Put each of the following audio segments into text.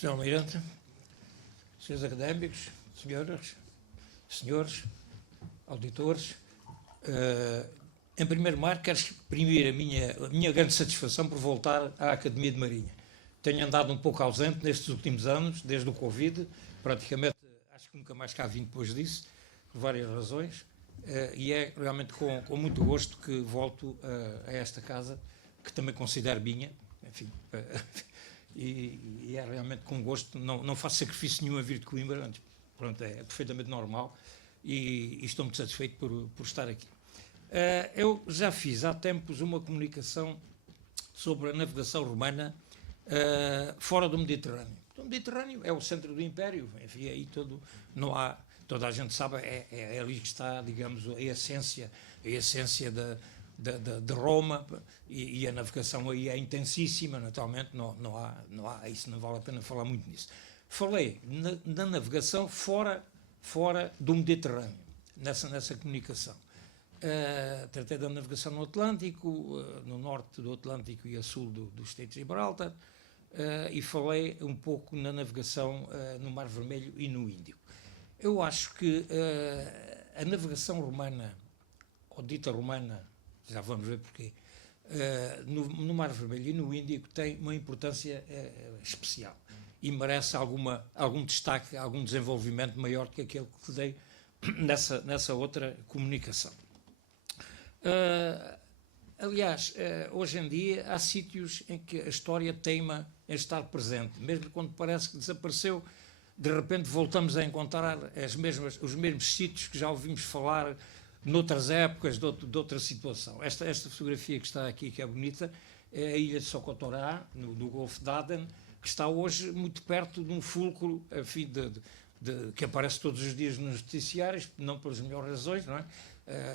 Sr. Almirante, senhores académicos, senhores, auditores, em primeiro lugar quero exprimir a minha grande satisfação por voltar à Academia de Marinha. Tenho andado um pouco ausente nestes últimos anos, desde o Covid, praticamente acho que nunca mais cá vim depois disso, por várias razões, e é realmente com muito gosto que volto a esta casa, que também considero minha, enfim, e é realmente com gosto, não faço sacrifício nenhum a vir de Coimbra, antes, pronto, é perfeitamente normal, e estou muito satisfeito por estar aqui. Eu já fiz há tempos uma comunicação sobre a navegação romana fora do Mediterrâneo. O Mediterrâneo é o centro do Império, enfim, aí toda a gente sabe, é ali que está, digamos, a essência de Roma, e a navegação aí é intensíssima, naturalmente, não há isso, não vale a pena falar muito nisso. Falei na navegação fora do Mediterrâneo, nessa comunicação. Tratei da navegação no Atlântico, no norte do Atlântico e a sul do Estreito de Gibraltar, e falei um pouco na navegação no Mar Vermelho e no Índico. Eu acho que a navegação romana, ou dita romana, já vamos ver porquê, no Mar Vermelho e no Índico tem uma importância especial e merece algum destaque, algum desenvolvimento maior que aquele que dei nessa outra comunicação. Aliás, hoje em dia há sítios em que a história teima em estar presente, mesmo quando parece que desapareceu, de repente voltamos a encontrar os mesmos sítios que já ouvimos falar noutras épocas, de outra situação. Esta fotografia que está aqui, que é bonita, é a ilha de Socotorá, no Golfo de Aden, que está hoje muito perto de um fulcro, enfim, que aparece todos os dias nos noticiários, não pelas melhores razões, não é?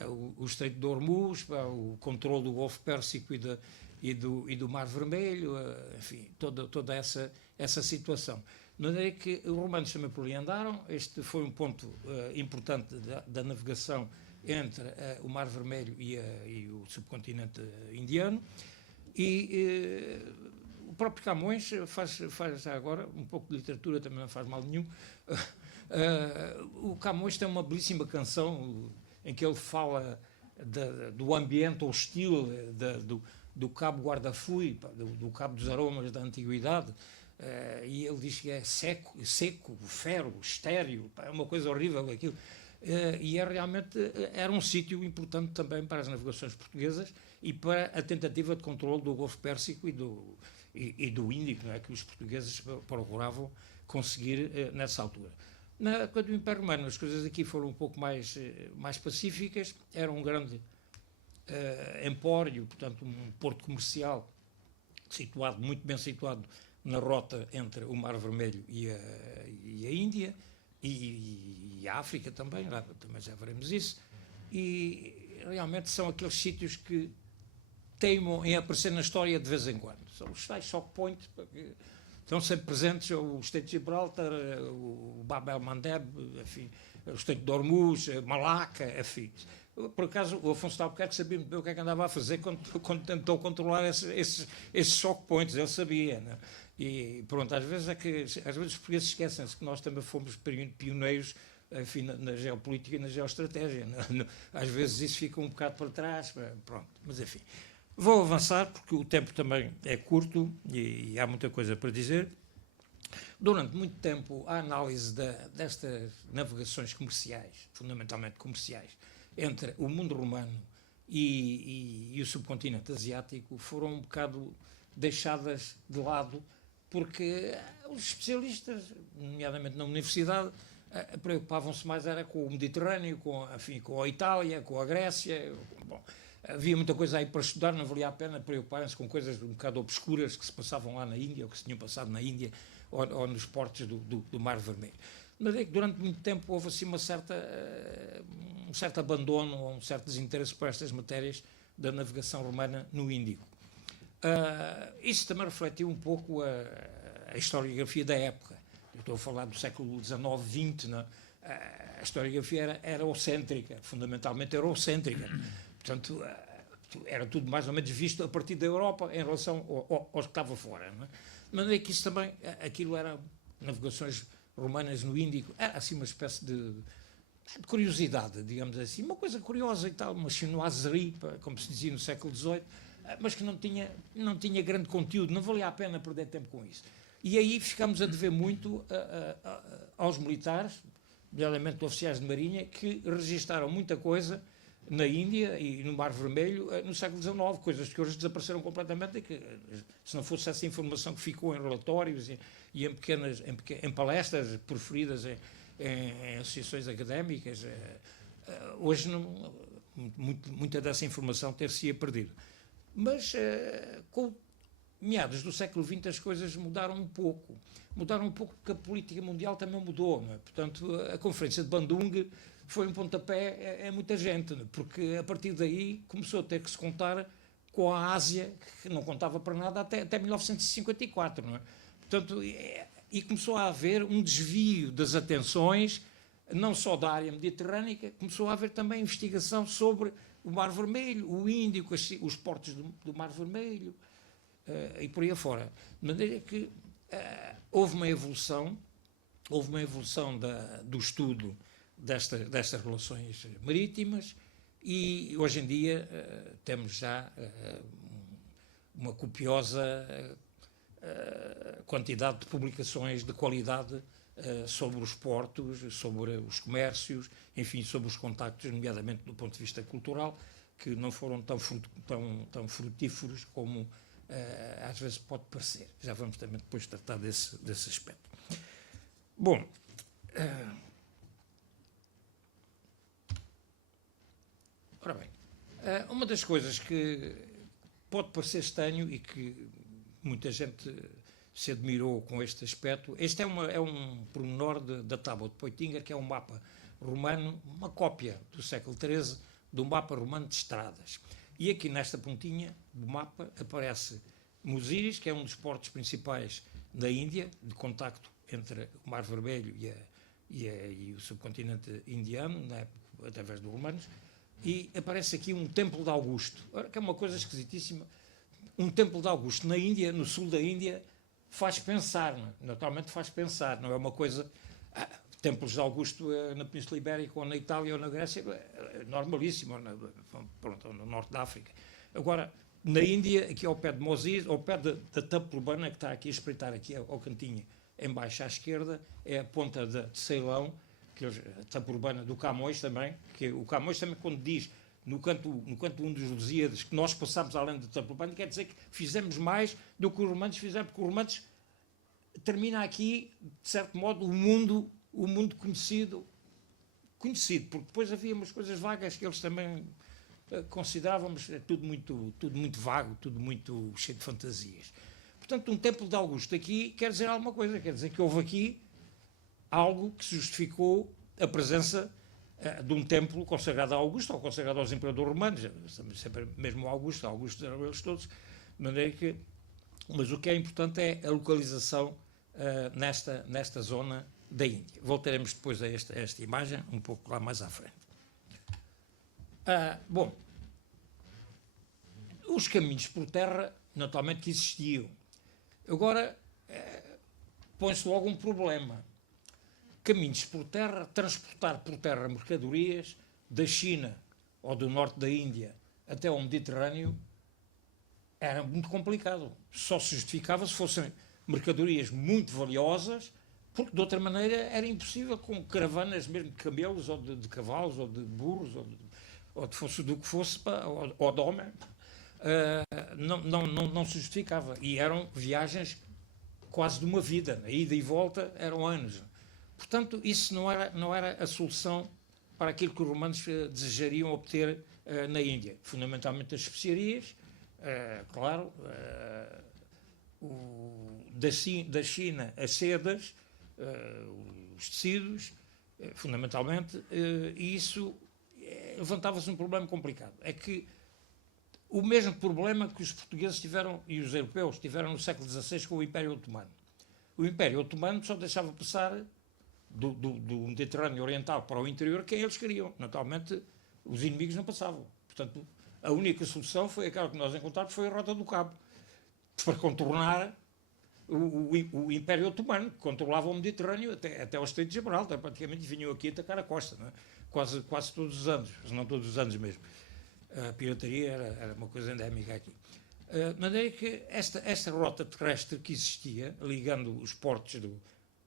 O Estreito de Hormuz, o controle do Golfo Pérsico e do Mar Vermelho, enfim, toda essa situação. De maneira que os romanos também por ali andaram. Este foi um ponto importante da navegação entre o Mar Vermelho e o subcontinente indiano. E o próprio Camões faz já agora, um pouco de literatura também não faz mal nenhum. O Camões tem uma belíssima canção em que ele fala do ambiente hostil do Cabo Guarda-Fui, do Cabo dos Aromas da Antiguidade, e ele diz que é seco, fero, estéril, é uma coisa horrível aquilo. E realmente era um sítio importante também para as navegações portuguesas e para a tentativa de controle do Golfo Pérsico e do Índico, não é, que os portugueses procuravam conseguir nessa altura. Na coisa do Império Romano, as coisas aqui foram um pouco mais pacíficas. Era um grande empório, portanto um porto comercial muito bem situado na rota entre o Mar Vermelho e a Índia e a África também já veremos isso, e realmente são aqueles sítios que teimam em aparecer na história de vez em quando. São os tais shock points, estão sempre presentes, o Estreito de Gibraltar, o Bab el-Mandeb, enfim, o Estreito de Hormuz, Malaca, enfim. Por acaso, o Afonso de Albuquerque sabia muito bem o que é que andava a fazer quando tentou controlar esses shock points, ele sabia, não é? E pronto, às vezes os portugueses esquecem-se que nós também fomos pioneiros, enfim, na geopolítica e na geoestratégia. Às vezes isso fica um bocado para trás, pronto, mas enfim. Vou avançar porque o tempo também é curto e há muita coisa para dizer. Durante muito tempo, a análise destas navegações comerciais, fundamentalmente comerciais, entre o mundo romano e o subcontinente asiático foram um bocado deixadas de lado, porque os especialistas, nomeadamente na universidade, preocupavam-se mais era com o Mediterrâneo, com a Itália, com a Grécia. Bom, havia muita coisa aí para estudar, não valia a pena preocuparem-se com coisas um bocado obscuras que se passavam lá na Índia, ou que se tinham passado na Índia, ou nos portos do Mar Vermelho. Mas é que durante muito tempo houve assim um certo abandono, ou um certo desinteresse por estas matérias da navegação romana no Índico. Isso também refletiu um pouco a historiografia da época. Eu estou a falar do século XIX, XX, não? A historiografia era eurocêntrica, fundamentalmente eurocêntrica. Portanto, era tudo mais ou menos visto a partir da Europa em relação aos que estavam fora. Não é? De maneira que isso também, aquilo era navegações romanas no Índico, era assim uma espécie de curiosidade, digamos assim, uma coisa curiosa e tal, uma chinoiserie, como se dizia no século XVIII, mas que não tinha grande conteúdo, não valia a pena perder tempo com isso. E aí ficamos a dever muito aos militares, nomeadamente oficiais de marinha, que registaram muita coisa na Índia e no Mar Vermelho no século XIX, coisas que hoje desapareceram completamente e que, se não fosse essa informação que ficou em relatórios e em palestras proferidas em associações académicas, hoje muita dessa informação ter-se-ia perdido. Mas com meados do século XX as coisas mudaram um pouco. Mudaram um pouco porque a política mundial também mudou. Não é? Portanto, a Conferência de Bandung foi um pontapé a muita gente, não é? Porque a partir daí começou a ter que se contar com a Ásia, que não contava para nada até 1954. Não é? Portanto, e começou a haver um desvio das atenções, não só da área mediterrânica, começou a haver também investigação sobre o Mar Vermelho, o Índico, os portos do Mar Vermelho, e por aí afora. De maneira que houve uma evolução do estudo destas relações marítimas e hoje em dia temos já uma copiosa quantidade de publicações de qualidade sobre os portos, sobre os comércios, enfim, sobre os contactos, nomeadamente do ponto de vista cultural, que não foram tão frutíferos como às vezes pode parecer. Já vamos também depois tratar desse aspecto. Bom, ora bem, uma das coisas que pode parecer estranho e que muita gente se admirou com este aspecto, este é um pormenor da tábua de Poitinger, que é um mapa romano, uma cópia do século XIII, do mapa romano de estradas. E aqui nesta pontinha do mapa aparece Muziris, que é um dos portos principais da Índia, de contacto entre o Mar Vermelho e o subcontinente indiano, na época, através dos romanos, e aparece aqui um templo de Augusto, que é uma coisa esquisitíssima. Um templo de Augusto na Índia, no sul da Índia, faz pensar, não é? Naturalmente faz pensar, não é uma coisa... templos de Augusto na Península Ibérica, ou na Itália, ou na Grécia, normalíssimo, pronto, no norte da África. Agora, na Índia, aqui ao pé de Mozis, ao pé da tampa urbana, que está aqui a espreitar aqui ao cantinho, em baixo à esquerda, é a ponta de Ceilão, que é a tampa urbana do Camões também, que o Camões também, quando diz, no canto 1 dos Lusíadas, que nós passámos além da tampa urbana, quer dizer que fizemos mais do que os romanos fizeram, porque os romanos termina aqui, de certo modo, o mundo conhecido, porque depois havia umas coisas vagas que eles também considerávamos tudo muito vago, tudo muito cheio de fantasias. Portanto, um templo de Augusto aqui quer dizer alguma coisa, quer dizer que houve aqui algo que justificou a presença de um templo consagrado a Augusto, ou consagrado aos imperadores romanos, sempre mesmo Augusto eram eles todos, de maneira que... Mas o que é importante é a localização nesta zona da Índia. Voltaremos depois a esta imagem, um pouco lá mais à frente. Bom, os caminhos por terra, naturalmente, que existiam. Agora, põe-se logo um problema. Caminhos por terra, transportar por terra mercadorias da China ou do norte da Índia até ao Mediterrâneo era muito complicado. Só se justificava se fossem mercadorias muito valiosas, porque de outra maneira era impossível, com caravanas mesmo de camelos, ou de cavalos, ou de burros, ou de fosse do que fosse, ou de homem, não se justificava. E eram viagens quase de uma vida, a ida e volta eram anos. Portanto, isso não era a solução para aquilo que os romanos desejariam obter na Índia. Fundamentalmente as especiarias, claro, da China as sedas, os tecidos, fundamentalmente, e isso levantava-se um problema complicado. É que o mesmo problema que os portugueses tiveram e os europeus tiveram no século XVI com o Império Otomano. O Império Otomano só deixava passar do Mediterrâneo Oriental para o interior quem eles queriam. Naturalmente, os inimigos não passavam. Portanto, a única solução foi aquela que nós encontramos, foi a Rota do Cabo, para contornar o Império Otomano, que controlava o Mediterrâneo até ao Estreito de Gibraltar, praticamente vinham aqui atacar a costa, não é? Quase todos os anos, se não todos os anos mesmo. A pirataria era uma coisa endémica aqui. De maneira que esta rota terrestre que existia, ligando os portos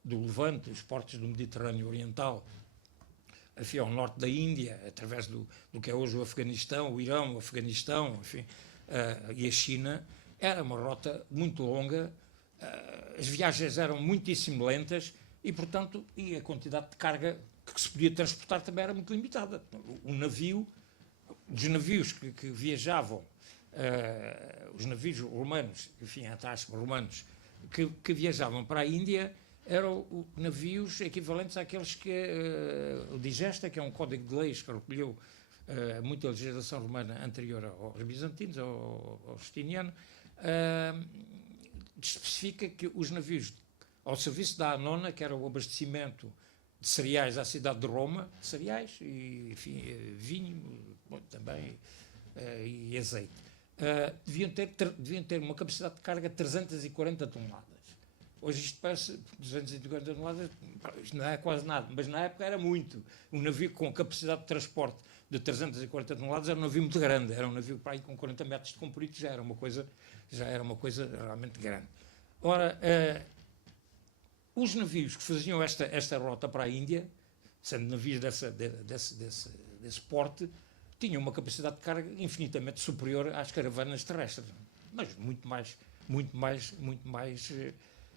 do Levante, os portos do Mediterrâneo Oriental, enfim, ao norte da Índia, através do que é hoje o Afeganistão, o Irão, o Afeganistão, enfim, e a China, era uma rota muito longa, as viagens eram muitíssimo lentas e, portanto, a quantidade de carga que se podia transportar também era muito limitada. Os navios que viajavam, os navios romanos, enfim, atrás romanos, que viajavam para a Índia, eram navios equivalentes àqueles que o Digesta, que é um código de leis que recolheu muita legislação romana anterior aos bizantinos, ao Justiniano, especifica que os navios ao serviço da Anona, que era o abastecimento de cereais à cidade de Roma, cereais e, enfim, vinho também e azeite, deviam ter uma capacidade de carga de 340 toneladas. Hoje isto parece 240 toneladas, isto não é quase nada, mas na época era muito. Um navio com capacidade de transporte de 340 toneladas era um navio muito grande, era um navio para aí com 40 metros de comprido, já era uma coisa realmente grande. Ora, os navios que faziam esta rota para a Índia, sendo navios desse porte, tinham uma capacidade de carga infinitamente superior às caravanas terrestres, mas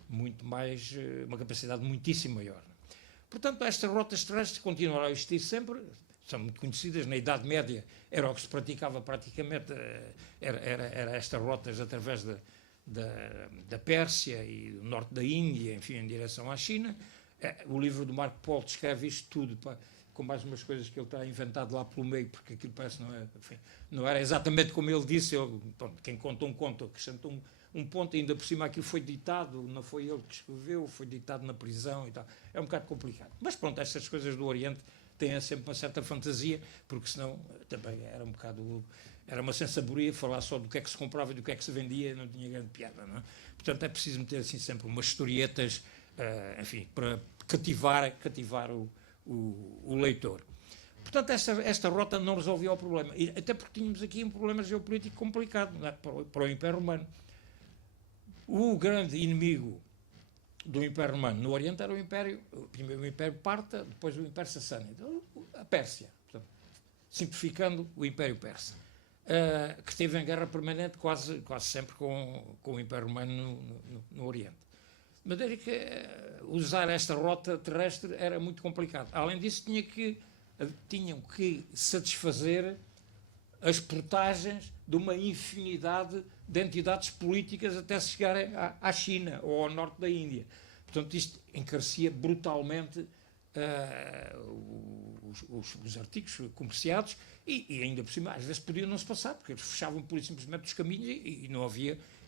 uma capacidade muitíssimo maior. Portanto, estas rotas terrestres continuarão a existir sempre, são muito conhecidas. Na Idade Média era o que se praticava praticamente, era estas rotas através da Pérsia e do norte da Índia, enfim, em direção à China. O livro do Marco Polo descreve isto tudo, com mais umas coisas que ele está inventado lá pelo meio, porque aquilo parece não era exatamente como ele disse. Quem conta um conto acrescenta um ponto, ainda por cima aquilo foi ditado, não foi ele que escreveu, foi ditado na prisão e tal. É um bocado complicado. Mas pronto, estas coisas do Oriente têm sempre uma certa fantasia, porque senão também era uma sensaboria falar só do que é que se comprava e do que é que se vendia, não tinha grande piada, não é? Portanto, é preciso meter assim sempre umas historietas, enfim, para cativar o leitor. Portanto, esta rota não resolvia o problema, até porque tínhamos aqui um problema geopolítico complicado, não é? Para o Império Romano. O grande inimigo do Império Romano no Oriente era primeiro o Império Parta, depois o Império Sassânida, então, a Pérsia, portanto, simplificando, o Império Persa, que esteve em guerra permanente quase sempre com o Império Romano no Oriente. De maneira que usar esta rota terrestre era muito complicado. Além disso, tinham que satisfazer as portagens de uma infinidade de entidades políticas até se chegarem à China ou ao norte da Índia. Portanto, isto encarecia brutalmente os artigos comerciados e ainda por cima, às vezes podiam não se passar, porque eles fechavam por simplesmente os caminhos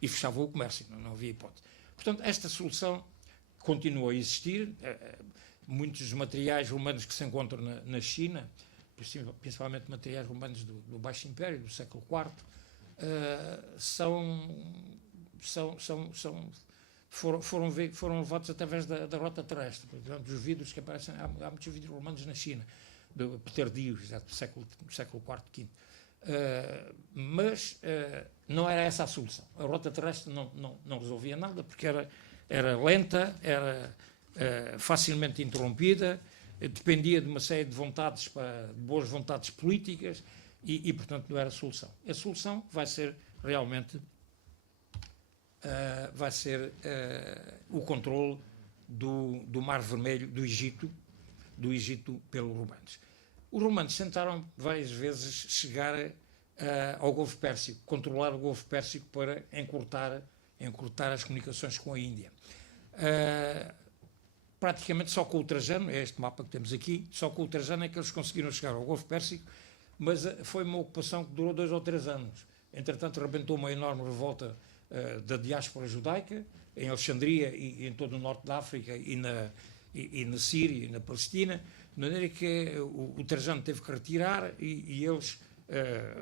e fechavam o comércio, não havia hipótese. Portanto, esta solução continua a existir. Muitos dos materiais romanos que se encontram na China, principalmente materiais romanos do Baixo Império, do século IV, foram levados através da rota terrestre. Por exemplo, os vidros que aparecem, há muitos vidros romanos na China, tardios, do século IV, V. Mas não era essa a solução. A rota terrestre não resolvia nada, porque era lenta, era facilmente interrompida, dependia de uma série de boas vontades políticas e, portanto, não era a solução. A solução vai ser realmente o controle do Mar Vermelho, do Egito pelos romanos. Os romanos tentaram várias vezes chegar ao Golfo Pérsico, controlar o Golfo Pérsico para encurtar as comunicações com a Índia. Praticamente só com o Trajano, é este mapa que temos aqui, só com o Trajano é que eles conseguiram chegar ao Golfo Pérsico, mas foi uma ocupação que durou 2 ou 3 anos. Entretanto, rebentou uma enorme revolta da diáspora judaica, em Alexandria e em todo o norte da África e na Síria e na Palestina, de maneira que o Trajano teve que retirar e eles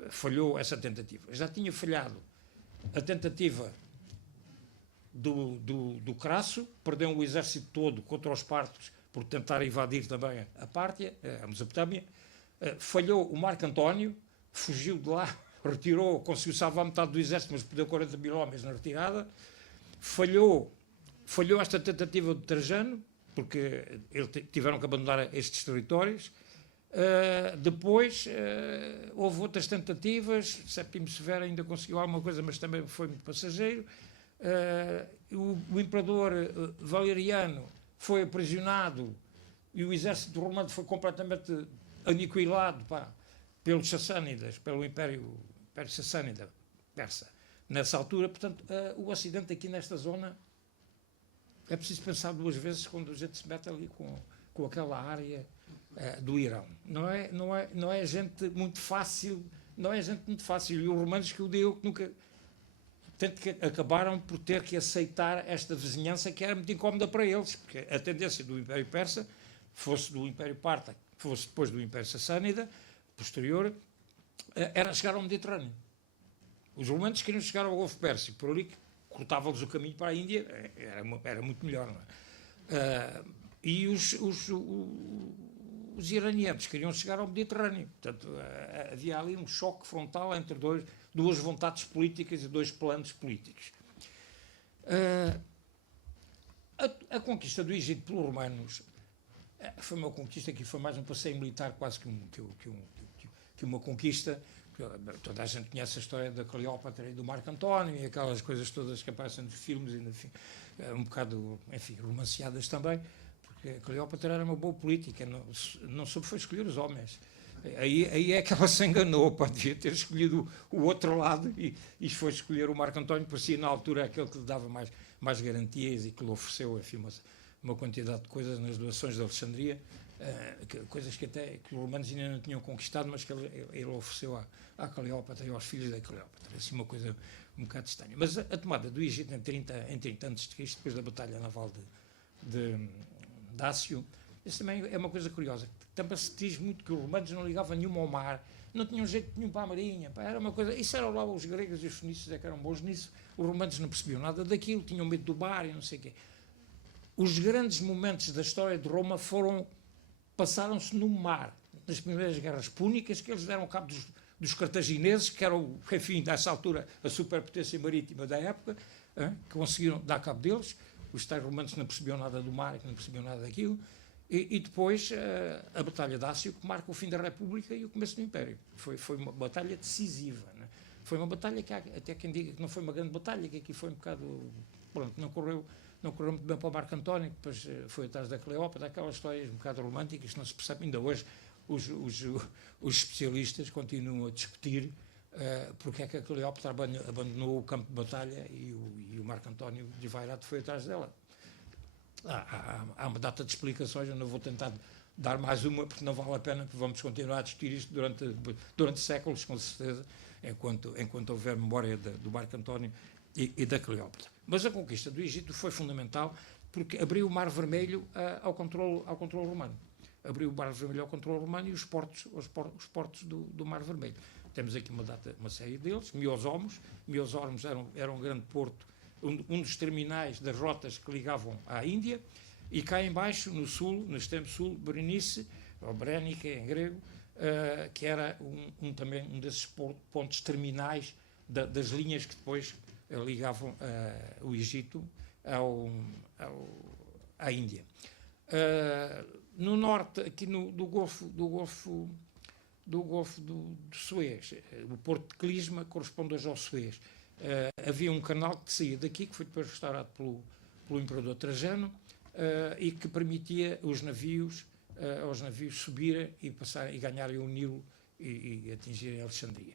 falhou essa tentativa. Já tinha falhado a tentativa do Crasso, perdeu o exército todo contra os partos por tentar invadir também a Pártia, a Mesopotâmia. Falhou o Marco António, fugiu de lá, retirou, conseguiu salvar metade do exército, mas perdeu 40 mil homens na retirada. Falhou esta tentativa de Trajano, porque tiveram que abandonar estes territórios. Depois houve outras tentativas. Séptimo Severo ainda conseguiu alguma coisa, mas também foi muito passageiro. O imperador Valeriano foi aprisionado e o exército romano foi completamente aniquilado pelos sassânidas, pelo Império Sassânida persa. Nessa altura, portanto, o Ocidente aqui nesta zona é preciso pensar duas vezes quando a gente se mete ali com aquela área do Irão. Não é gente muito fácil, E os romanos, que eu digo, que nunca... Tanto que acabaram por ter que aceitar esta vizinhança que era muito incómoda para eles, porque a tendência do Império Persa, fosse do Império Parta, fosse depois do Império Sassânida, posterior, era chegar ao Mediterrâneo. Os romanos queriam chegar ao Golfo Pérsico, por ali cortava-lhes o caminho para a Índia, era muito melhor, não é? E os iranianos queriam chegar ao Mediterrâneo. Portanto, havia ali um choque frontal entre duas vontades políticas e dois planos políticos. A conquista do Egito pelos romanos foi uma conquista que foi mais um passeio militar quase que uma conquista. Toda a gente conhece a história da Cleópatra e do Marco António e aquelas coisas todas que aparecem nos filmes, um bocado, enfim, romanceadas também, porque a Cleópatra era uma boa política, não soube foi escolher os homens. Aí é que ela se enganou, devia ter escolhido o outro lado e foi escolher o Marco António, por si na altura aquele que lhe dava mais garantias e que lhe ofereceu, enfim, uma quantidade de coisas nas doações de Alexandria, coisas que os romanos ainda não tinham conquistado, mas que ele ofereceu à Cleópatra e aos filhos da Cleópatra. Assim, uma coisa um bocado estranha. Mas a tomada do Egito em 30 a.C., depois da batalha naval de Dácio, isso também é uma coisa curiosa. Também se diz muito que os romanos não ligavam nenhum ao mar, não tinham jeito nenhum para a marinha. Era uma coisa... Isso eram lá os gregos e os fenícios que eram bons nisso. Os romanos não percebiam nada daquilo, tinham medo do mar e não sei o quê. Os grandes momentos da história de Roma passaram-se no mar, nas primeiras guerras púnicas, que eles deram cabo dos cartagineses, que eram, enfim, nessa altura, a superpotência marítima da época, que conseguiram dar cabo deles. Os tais romanos não percebiam nada do mar, não percebiam nada daquilo. E depois a Batalha de Ácio, que marca o fim da República e o começo do Império. Foi uma batalha decisiva. Né? Foi uma batalha que até quem diga que não foi uma grande batalha, que aqui foi um bocado... Pronto, não correu muito bem para o Marco António, que depois foi atrás da Cleópatra, aquelas histórias um bocado românticas que não se percebe. Ainda hoje os especialistas continuam a discutir porque é que a Cleópatra abandonou o campo de batalha e o Marco António desvairado foi atrás dela. Há uma data de explicações, eu não vou tentar dar mais uma, porque não vale a pena, porque vamos continuar a discutir isto durante séculos, com certeza, enquanto houver memória do Marco António e da Cleópatra. Mas a conquista do Egito foi fundamental, porque abriu o Mar Vermelho ao controle romano. Abriu o Mar Vermelho ao controle romano e os portos do Mar Vermelho. Temos aqui uma série deles. Miosomos era um grande porto, um dos terminais das rotas que ligavam à Índia, e cá embaixo, no sul, no extremo sul, Berenice, ou Berénica em grego, que era também um desses pontos terminais das linhas que depois ligavam o Egito à Índia. No norte, aqui do Golfo do Suez, o porto de Clisma corresponde hoje ao Suez. Havia um canal que saía daqui, que foi depois restaurado pelo imperador Trajano, e que permitia aos navios subirem e ganharem o Nilo e atingirem Alexandria.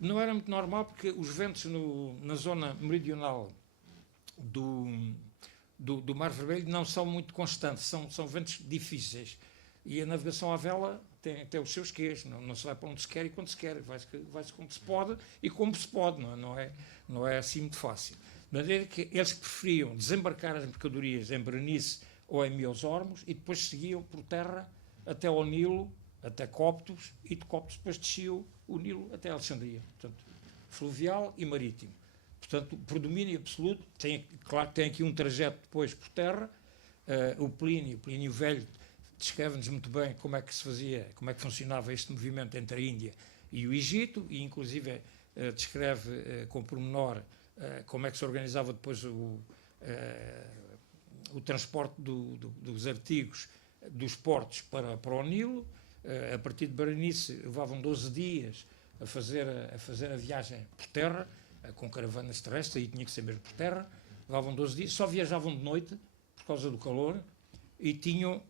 Não era muito normal, porque os ventos na zona meridional do Mar Vermelho não são muito constantes, são ventos difíceis. E a navegação à vela tem os seus quês, não se vai para onde se quer e quando se quer, vai-se como se pode e como se pode, não é assim muito fácil. De maneira que eles preferiam desembarcar as mercadorias em Berenice ou em Miosomos e depois seguiam por terra até ao Nilo, até Coptos, e de Coptos depois desciam o Nilo até Alexandria. Portanto, fluvial e marítimo. Portanto, por domínio absoluto, claro que tem aqui um trajeto depois por terra. O Plínio Velho, descreve-nos muito bem como é que se fazia, como é que funcionava este movimento entre a Índia e o Egito, e inclusive descreve com pormenor como é que se organizava depois o transporte dos artigos dos portos para o Nilo. A partir de Berenice levavam 12 dias a fazer a viagem por terra, com caravanas terrestres, aí tinha que ser mesmo por terra. Levavam 12 dias, só viajavam de noite por causa do calor, e tinham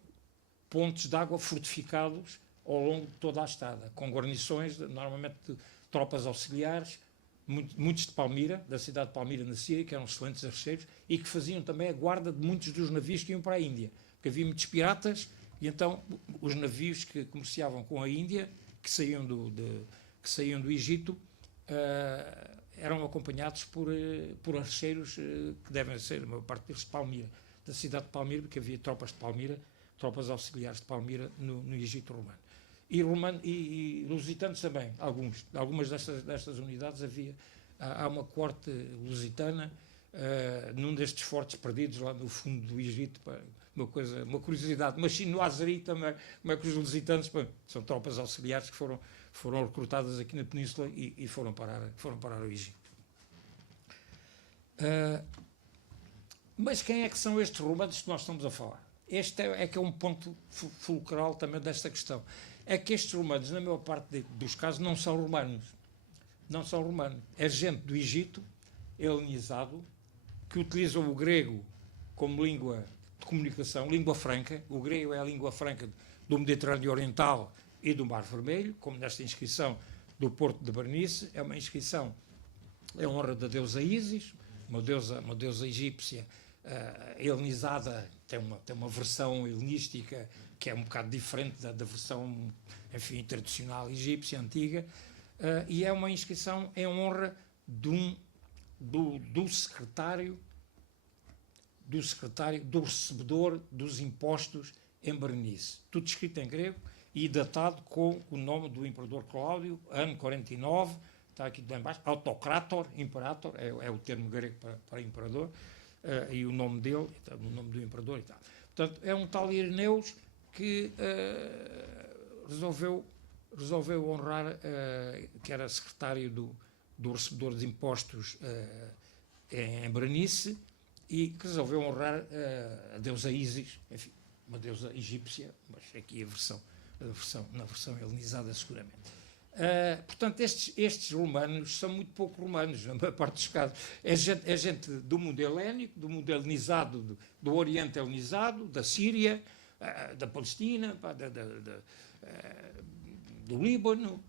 pontos de água fortificados ao longo de toda a estada, com guarnições, normalmente de tropas auxiliares, muitos de Palmira, da cidade de Palmira, na Síria, que eram excelentes archeiros, e que faziam também a guarda de muitos dos navios que iam para a Índia, porque havia muitos piratas, e então os navios que comerciavam com a Índia, que saíam do Egito, eram acompanhados por archeiros que devem ser, a maior parte deles, de Palmira, da cidade de Palmira, porque havia tropas de Palmira, tropas auxiliares de Palmira no Egito romano. E lusitanos também, algumas destas unidades há uma corte lusitana num destes fortes perdidos lá no fundo do Egito, uma curiosidade. Mas sim, no Azari também, como é que os lusitanos, são tropas auxiliares que foram recrutadas aqui na Península e foram parar ao Egito. Mas quem é que são estes romanos que nós estamos a falar? Este é que é um ponto fulcral também desta questão. É que estes romanos, na maior parte dos casos, não são romanos. Não são romanos. É gente do Egito, helenizado, que utilizam o grego como língua de comunicação, língua franca. O grego é a língua franca do Mediterrâneo Oriental e do Mar Vermelho, como nesta inscrição do Porto de Berenice. É uma inscrição em honra da deusa Ísis, uma deusa egípcia helenizada, tem uma versão helenística que é um bocado diferente da versão, enfim, tradicional egípcia, antiga, e é uma inscrição em honra do secretário, do recebedor dos impostos em Berenice. Tudo escrito em grego e datado com o nome do imperador Cláudio, ano 49, está aqui bem baixo, autocrator, imperator, é o termo grego para imperador, e o nome dele, o nome do imperador e tal. Portanto, é um tal Ireneus que resolveu honrar, que era secretário do recebedor de impostos em Berenice, e que resolveu honrar a deusa Ísis, enfim, uma deusa egípcia, mas aqui na versão helenizada seguramente. Portanto, estes romanos são muito pouco romanos, na maior parte dos casos. É gente do mundo helénico, do mundo helenizado, do Oriente helenizado, da Síria, da Palestina, do Líbano,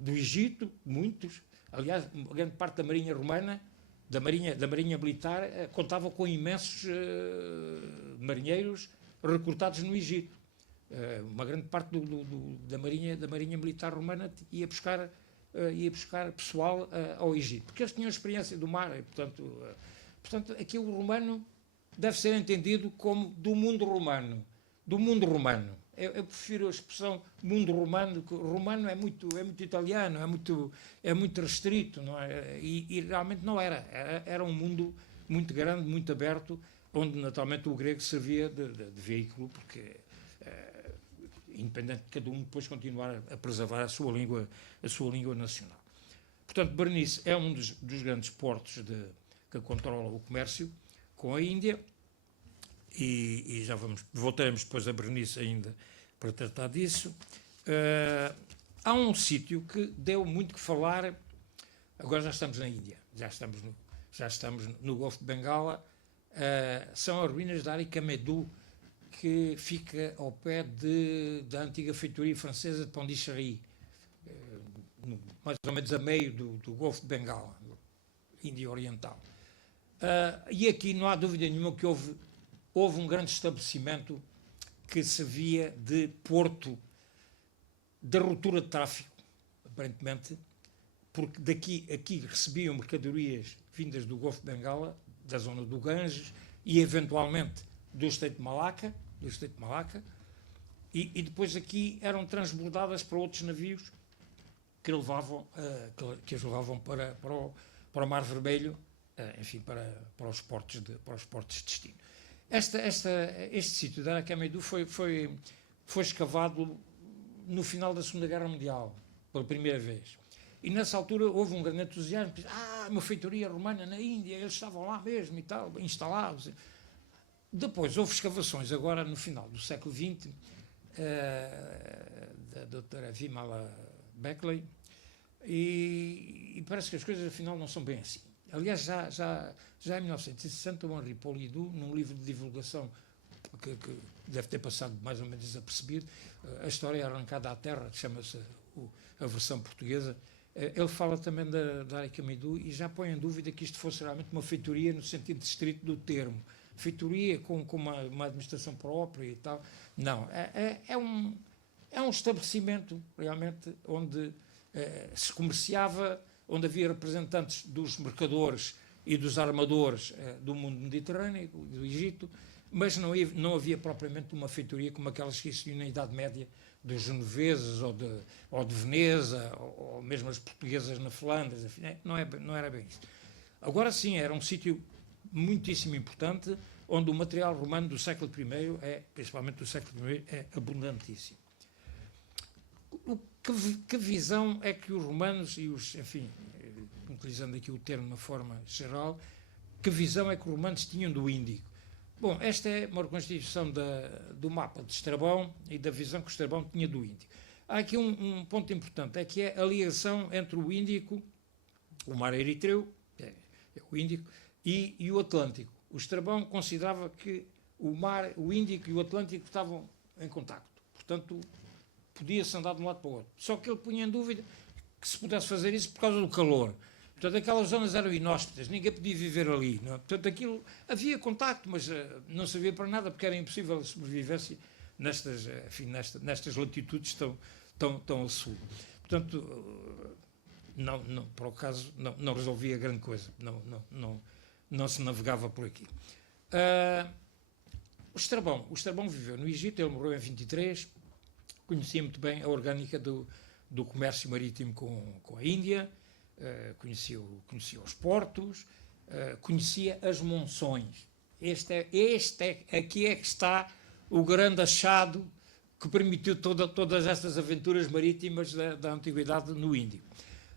do Egito, muitos. Aliás, grande parte da marinha romana, da marinha militar, contava com imensos marinheiros recrutados no Egito. Uma grande parte da marinha militar romana ia buscar pessoal ao Egito, porque eles tinham experiência do mar, e, portanto, aqui o romano deve ser entendido como do mundo romano. Eu prefiro a expressão mundo romano, que romano é muito italiano, é muito restrito, não é? E realmente não era. Era um mundo muito grande, muito aberto, onde naturalmente o grego servia de veículo, porque independente de cada um depois continuar a preservar a sua língua nacional. Portanto, Berenice é um dos grandes portos que controla o comércio com a Índia, e já voltaremos depois a Berenice ainda para tratar disso. Há um sítio que deu muito que falar, agora já estamos na Índia, já estamos no Golfo de Bengala, são as ruínas de Aricamedu, que fica ao pé da antiga feitoria francesa de Pondichéry, mais ou menos a meio do Golfo de Bengala, Índia Oriental. E aqui não há dúvida nenhuma que houve um grande estabelecimento que servia de porto de ruptura de tráfico, aparentemente, porque aqui recebiam mercadorias vindas do Golfo de Bengala, da zona do Ganges e, eventualmente, do Estreito de Malaca, e depois aqui eram transbordadas para outros navios que as levavam para para o Mar Vermelho, enfim, para os portos de destino. Este sítio de Araquemedu foi escavado no final da Segunda Guerra Mundial, pela primeira vez. E nessa altura houve um grande entusiasmo, uma feitoria romana na Índia, eles estavam lá mesmo e tal, instalados. Depois houve escavações, agora no final do século XX, da doutora Vimala Beckley, e parece que as coisas afinal não são bem assim. Aliás, já em 1960, o Henri Polyidou, num livro de divulgação que deve ter passado mais ou menos desapercebido, a história arrancada à terra, chama-se a versão portuguesa, ele fala também da Araquemedu e já põe em dúvida que isto fosse realmente uma feitoria no sentido estrito do termo. Feitoria com uma administração própria e tal. Não, é um estabelecimento realmente onde se comerciava, onde havia representantes dos mercadores e dos armadores do mundo mediterrâneo, do Egito, mas não havia propriamente uma feitoria como aquelas que existiam na Idade Média dos genoveses ou de Veneza, ou mesmo as portuguesas na Flandres, enfim, não era bem isso. Agora sim, era um sítio muitíssimo importante, onde o material romano do século I, principalmente do século I, é abundantíssimo. Que visão é que os romanos e enfim, utilizando aqui o termo de uma forma geral, que visão é que os romanos tinham do Índico? Bom, esta é uma reconstituição do mapa de Estrabão e da visão que o Estrabão tinha do Índico. Há aqui um ponto importante, é que é a ligação entre o Índico, o mar Eritreu, o Índico, e o Atlântico. O Estrabão considerava que o Índico e o Atlântico estavam em contacto. Portanto, podia-se andar de um lado para o outro. Só que ele punha em dúvida que se pudesse fazer isso por causa do calor. Portanto, aquelas zonas eram inóspitas, ninguém podia viver ali. Não? Portanto, havia contacto, mas não servia para nada, porque era impossível a sobrevivência nestas latitudes tão a sul. Portanto, por acaso, não resolvia grande coisa. Não se navegava por aqui. O Estrabão viveu no Egito, ele morreu em 23, conhecia muito bem a orgânica do comércio marítimo com a Índia, conhecia os portos, conhecia as monções. Aqui é que está o grande achado que permitiu todas estas aventuras marítimas da antiguidade no Índico.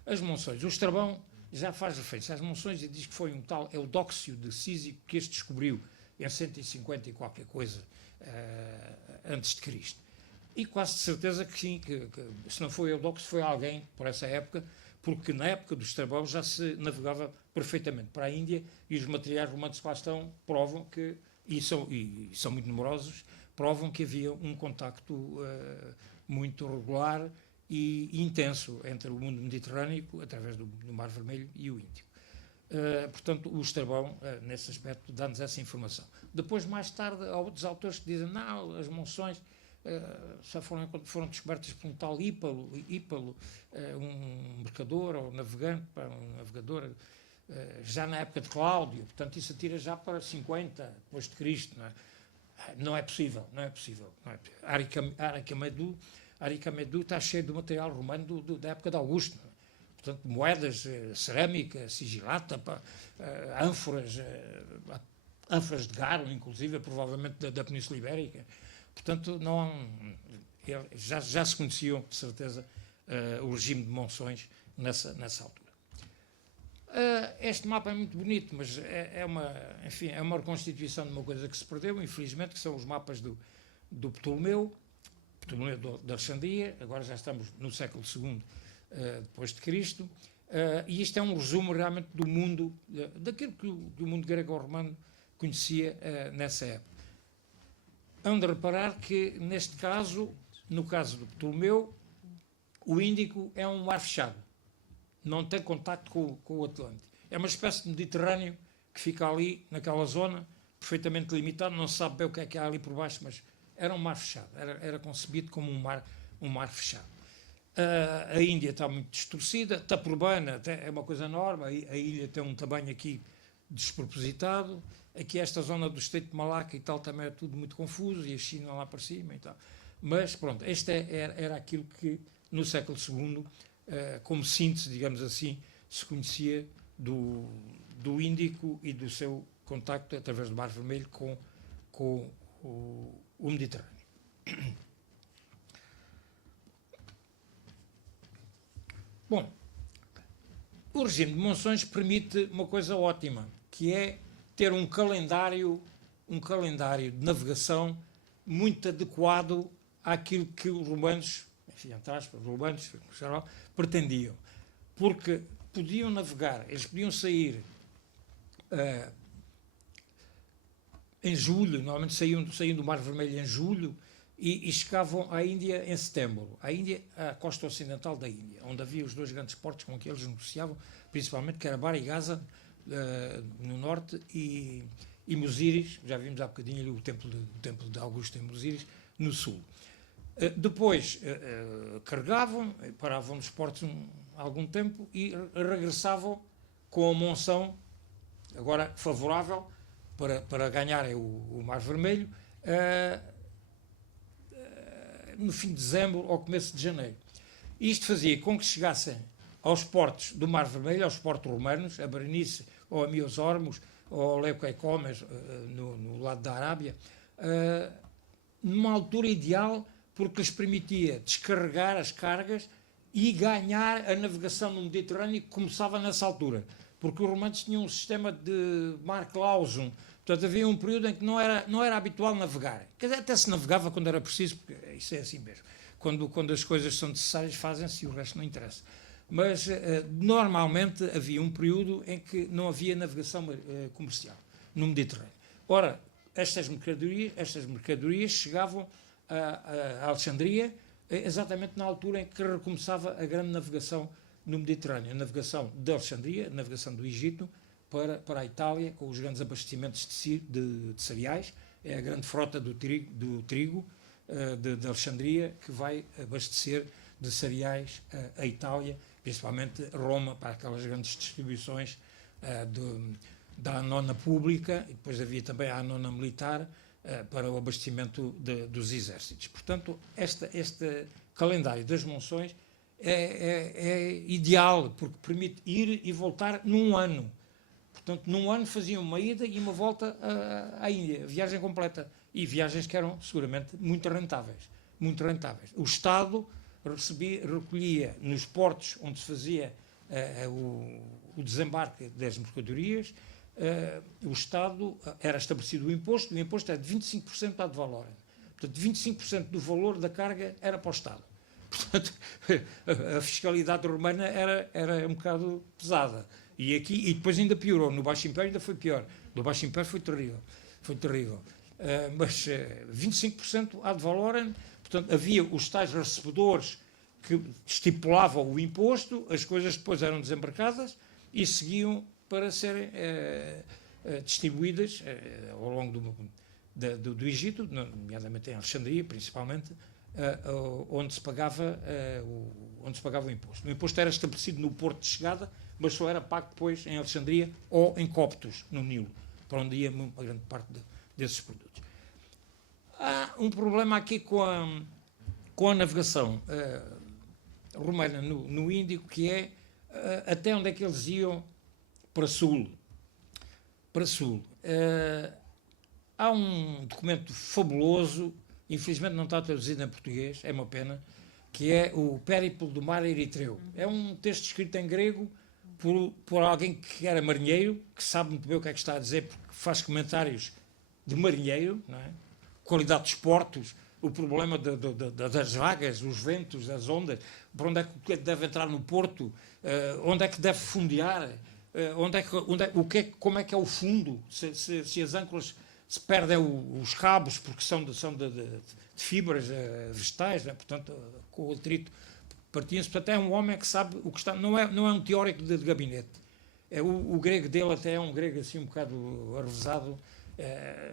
As monções. O Estrabão já faz referência às monções e diz que foi um tal Eudóxio de Císico que este descobriu em 150 e qualquer coisa antes de Cristo. E quase de certeza que sim, que se não foi Eudóxio, foi alguém por essa época, porque na época do Estrabão já se navegava perfeitamente para a Índia e os materiais romanos que lá estão provam que, e são muito numerosos, provam que havia um contacto muito regular e intenso entre o mundo mediterrâneo, através do Mar Vermelho, e o Índico. Portanto, o Estrabão, nesse aspecto, dá-nos essa informação. Depois, mais tarde, há outros autores que dizem não, as monções só foram descobertas por um tal Ípalo, um mercador ou um navegador, já na época de Cláudio. Portanto, isso atira já para 50 depois de Cristo. Não é possível. Araquemedu está cheio de material romano da época de Augusto. Portanto, moedas, cerâmica, sigilata, ânforas de garo, inclusive, provavelmente da Península Ibérica. Portanto, já se conheciam, de certeza, o regime de monções nessa altura. Este mapa é muito bonito, mas é uma reconstituição de uma coisa que se perdeu, infelizmente, que são os mapas do Ptolomeu de Alexandria. Agora já estamos no século II depois de Cristo, e isto é um resumo realmente do mundo, daquilo que o mundo grego-romano conhecia nessa época. Hão de reparar que, neste caso, no caso do Ptolomeu, o Índico é um mar fechado, não tem contacto com o Atlântico. É uma espécie de Mediterrâneo que fica ali, naquela zona, perfeitamente limitado, não se sabe bem o que é que há ali por baixo, mas era um mar fechado, era concebido como um mar fechado. A Índia está muito distorcida, Taprobana é uma coisa enorme, a ilha tem um tamanho aqui despropositado, aqui esta zona do Estreito de Malaca e tal também é tudo muito confuso, e a China lá para cima e tal. Mas pronto, este era aquilo que no século II, como síntese, digamos assim, se conhecia do Índico e do seu contacto através do Mar Vermelho com o Mediterrâneo. Bom, o regime de monções permite uma coisa ótima, que é ter um calendário de navegação muito adequado àquilo que os romanos, enfim, entre aspas, os romanos, em geral, pretendiam. Porque podiam navegar, eles podiam sair em julho, normalmente saíam do Mar Vermelho em julho e chegavam à Índia em setembro. À costa ocidental da Índia, onde havia os dois grandes portos com que eles negociavam, principalmente, que era Bar e Gaza, no norte, e Mosiris, já vimos há bocadinho o templo de Augusto em Mosiris, no sul. Depois carregavam, paravam nos portos algum tempo e regressavam com a monção, agora favorável, para ganharem o Mar Vermelho, no fim de dezembro ou começo de janeiro. Isto fazia com que chegassem aos portos do Mar Vermelho, aos portos romanos, a Berenice ou a Mios Hormos, ou a Leucaicomes, no lado da Arábia, numa altura ideal, porque lhes permitia descarregar as cargas e ganhar a navegação no Mediterrâneo, que começava nessa altura. Porque os romanos tinham um sistema de mar clausum, portanto havia um período em que não era habitual navegar. Quer dizer, até se navegava quando era preciso, porque isso é assim mesmo. Quando as coisas são necessárias, fazem-se e o resto não interessa. Mas normalmente havia um período em que não havia navegação comercial no Mediterrâneo. Ora, estas mercadorias chegavam a Alexandria exatamente na altura em que recomeçava a grande navegação no Mediterrâneo, a navegação de Alexandria, a navegação do Egito para a Itália, com os grandes abastecimentos de cereais. É a grande frota do trigo de Alexandria que vai abastecer de cereais a Itália, principalmente Roma, para aquelas grandes distribuições da anona pública, e depois havia também a anona militar para o abastecimento dos exércitos. Portanto, este calendário das monções é ideal, porque permite ir e voltar num ano. Portanto, num ano faziam uma ida e uma volta à Índia, viagem completa, e viagens que eram seguramente muito rentáveis. Muito rentáveis. O Estado recolhia nos portos onde se fazia o desembarque das mercadorias, o Estado era estabelecido o imposto era de 25% ad valorem. Portanto, 25% do valor da carga era para o Estado. Portanto, a fiscalidade romana era um bocado pesada. E depois ainda piorou. No Baixo Império ainda foi pior. No Baixo Império foi terrível. Foi terrível. Mas 25% ad valorem. Portanto, havia os tais recebedores que estipulavam o imposto, as coisas depois eram desembarcadas e seguiam para serem distribuídas ao longo do Egito, nomeadamente em Alexandria, principalmente, onde se pagava o imposto. O imposto era estabelecido no porto de chegada, mas só era pago depois em Alexandria ou em Coptos, no Nilo, para onde ia uma grande parte desses produtos. Há um problema aqui com a navegação romana no Índico, que é até onde é que eles iam para sul. Há um documento fabuloso, infelizmente não está traduzido em português, é uma pena, que é o Périplo do Mar Eritreu. É um texto escrito em grego por alguém que era marinheiro, que sabe muito bem o que é que está a dizer, porque faz comentários de marinheiro, não é? Qualidade dos portos, o problema das vagas, os ventos, as ondas, para onde é que deve entrar no porto, onde é que deve fundear, como é que é o fundo, se as âncoras se perdem os cabos porque são de fibras vegetais, né? Portanto, com o atrito partiam-se. Portanto, é um homem que sabe o que está. Não é um teórico de gabinete. O grego dele até é um grego assim um bocado arrevesado.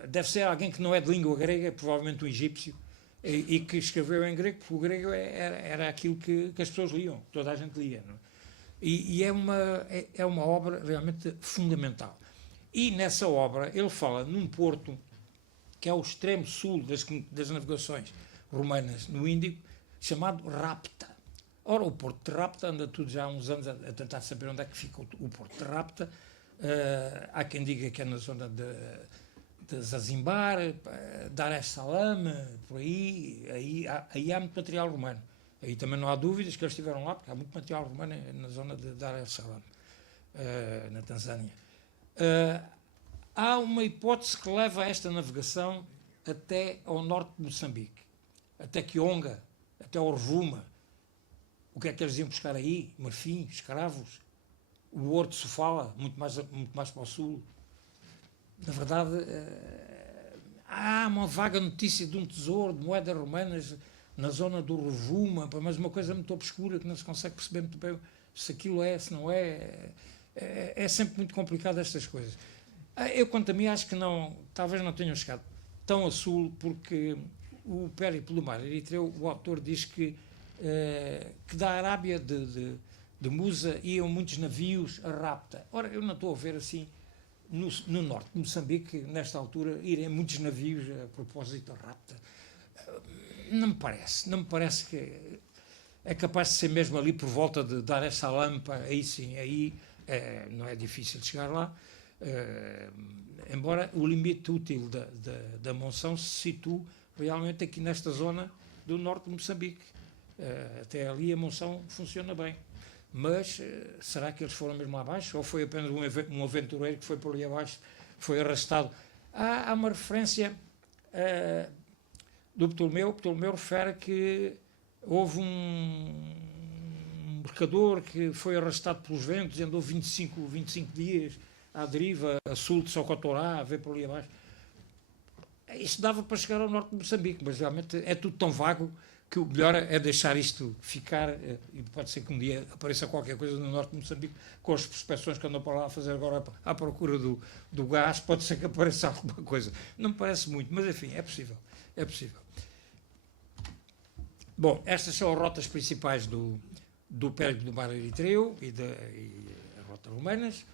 Deve ser alguém que não é de língua grega, provavelmente um egípcio, e que escreveu em grego, porque o grego era aquilo que as pessoas liam, toda a gente lia. Não é? E é uma obra realmente fundamental. E nessa obra ele fala num porto que é o extremo sul das navegações romanas no Índico, chamado Rapta. Ora, o Porto de Rapta anda tudo já há uns anos a tentar saber onde é que fica o Porto de Rapta. Há quem diga que é na zona de Zanzibar, Dar es Salaam, por aí há muito material romano. Aí também não há dúvidas que eles estiveram lá, porque há muito material romano na zona de Dar es Salaam, na Tanzânia. Há uma hipótese que leva a esta navegação até ao norte de Moçambique, até Kionga, até ao Rovuma. O que é que eles iam buscar aí? Marfim, escravos, o ouro de Sofala, muito mais para o sul. Na verdade, há uma vaga notícia de um tesouro de moedas romanas na zona do Rovuma, mas uma coisa muito obscura que não se consegue perceber muito bem se aquilo é, se não é. É sempre muito complicado estas coisas. Eu, quanto a mim, acho que não, talvez não tenham chegado tão a sul, porque o Périplo do Mar Eritreu, o autor diz que da Arábia de Musa iam muitos navios a rapta. Ora, eu não estou a ver assim, no norte de Moçambique, nesta altura, irem muitos navios a propósito da rapta. Não me parece que é capaz de ser mesmo ali por volta de Dar es Salaam, aí sim, não é difícil de chegar lá, embora o limite útil da monção se situe realmente aqui nesta zona do norte de Moçambique. Até ali a monção funciona bem. Mas será que eles foram mesmo lá abaixo? Ou foi apenas um aventureiro que foi por ali abaixo, foi arrastado? Há uma referência do Ptolomeu. Ptolomeu refere que houve um mercador que foi arrastado pelos ventos e andou 25 dias à deriva, a sul de Socotorá, a ver por ali abaixo. Isso dava para chegar ao norte de Moçambique, mas realmente é tudo tão vago que o melhor é deixar isto ficar, e pode ser que um dia apareça qualquer coisa no norte de Moçambique, com as prospecções que andam para lá a fazer agora à procura do gás, pode ser que apareça alguma coisa. Não me parece muito, mas enfim, é possível. É possível. Bom, estas são as rotas principais do Périplo do Mar Eritreu e as rotas romanas.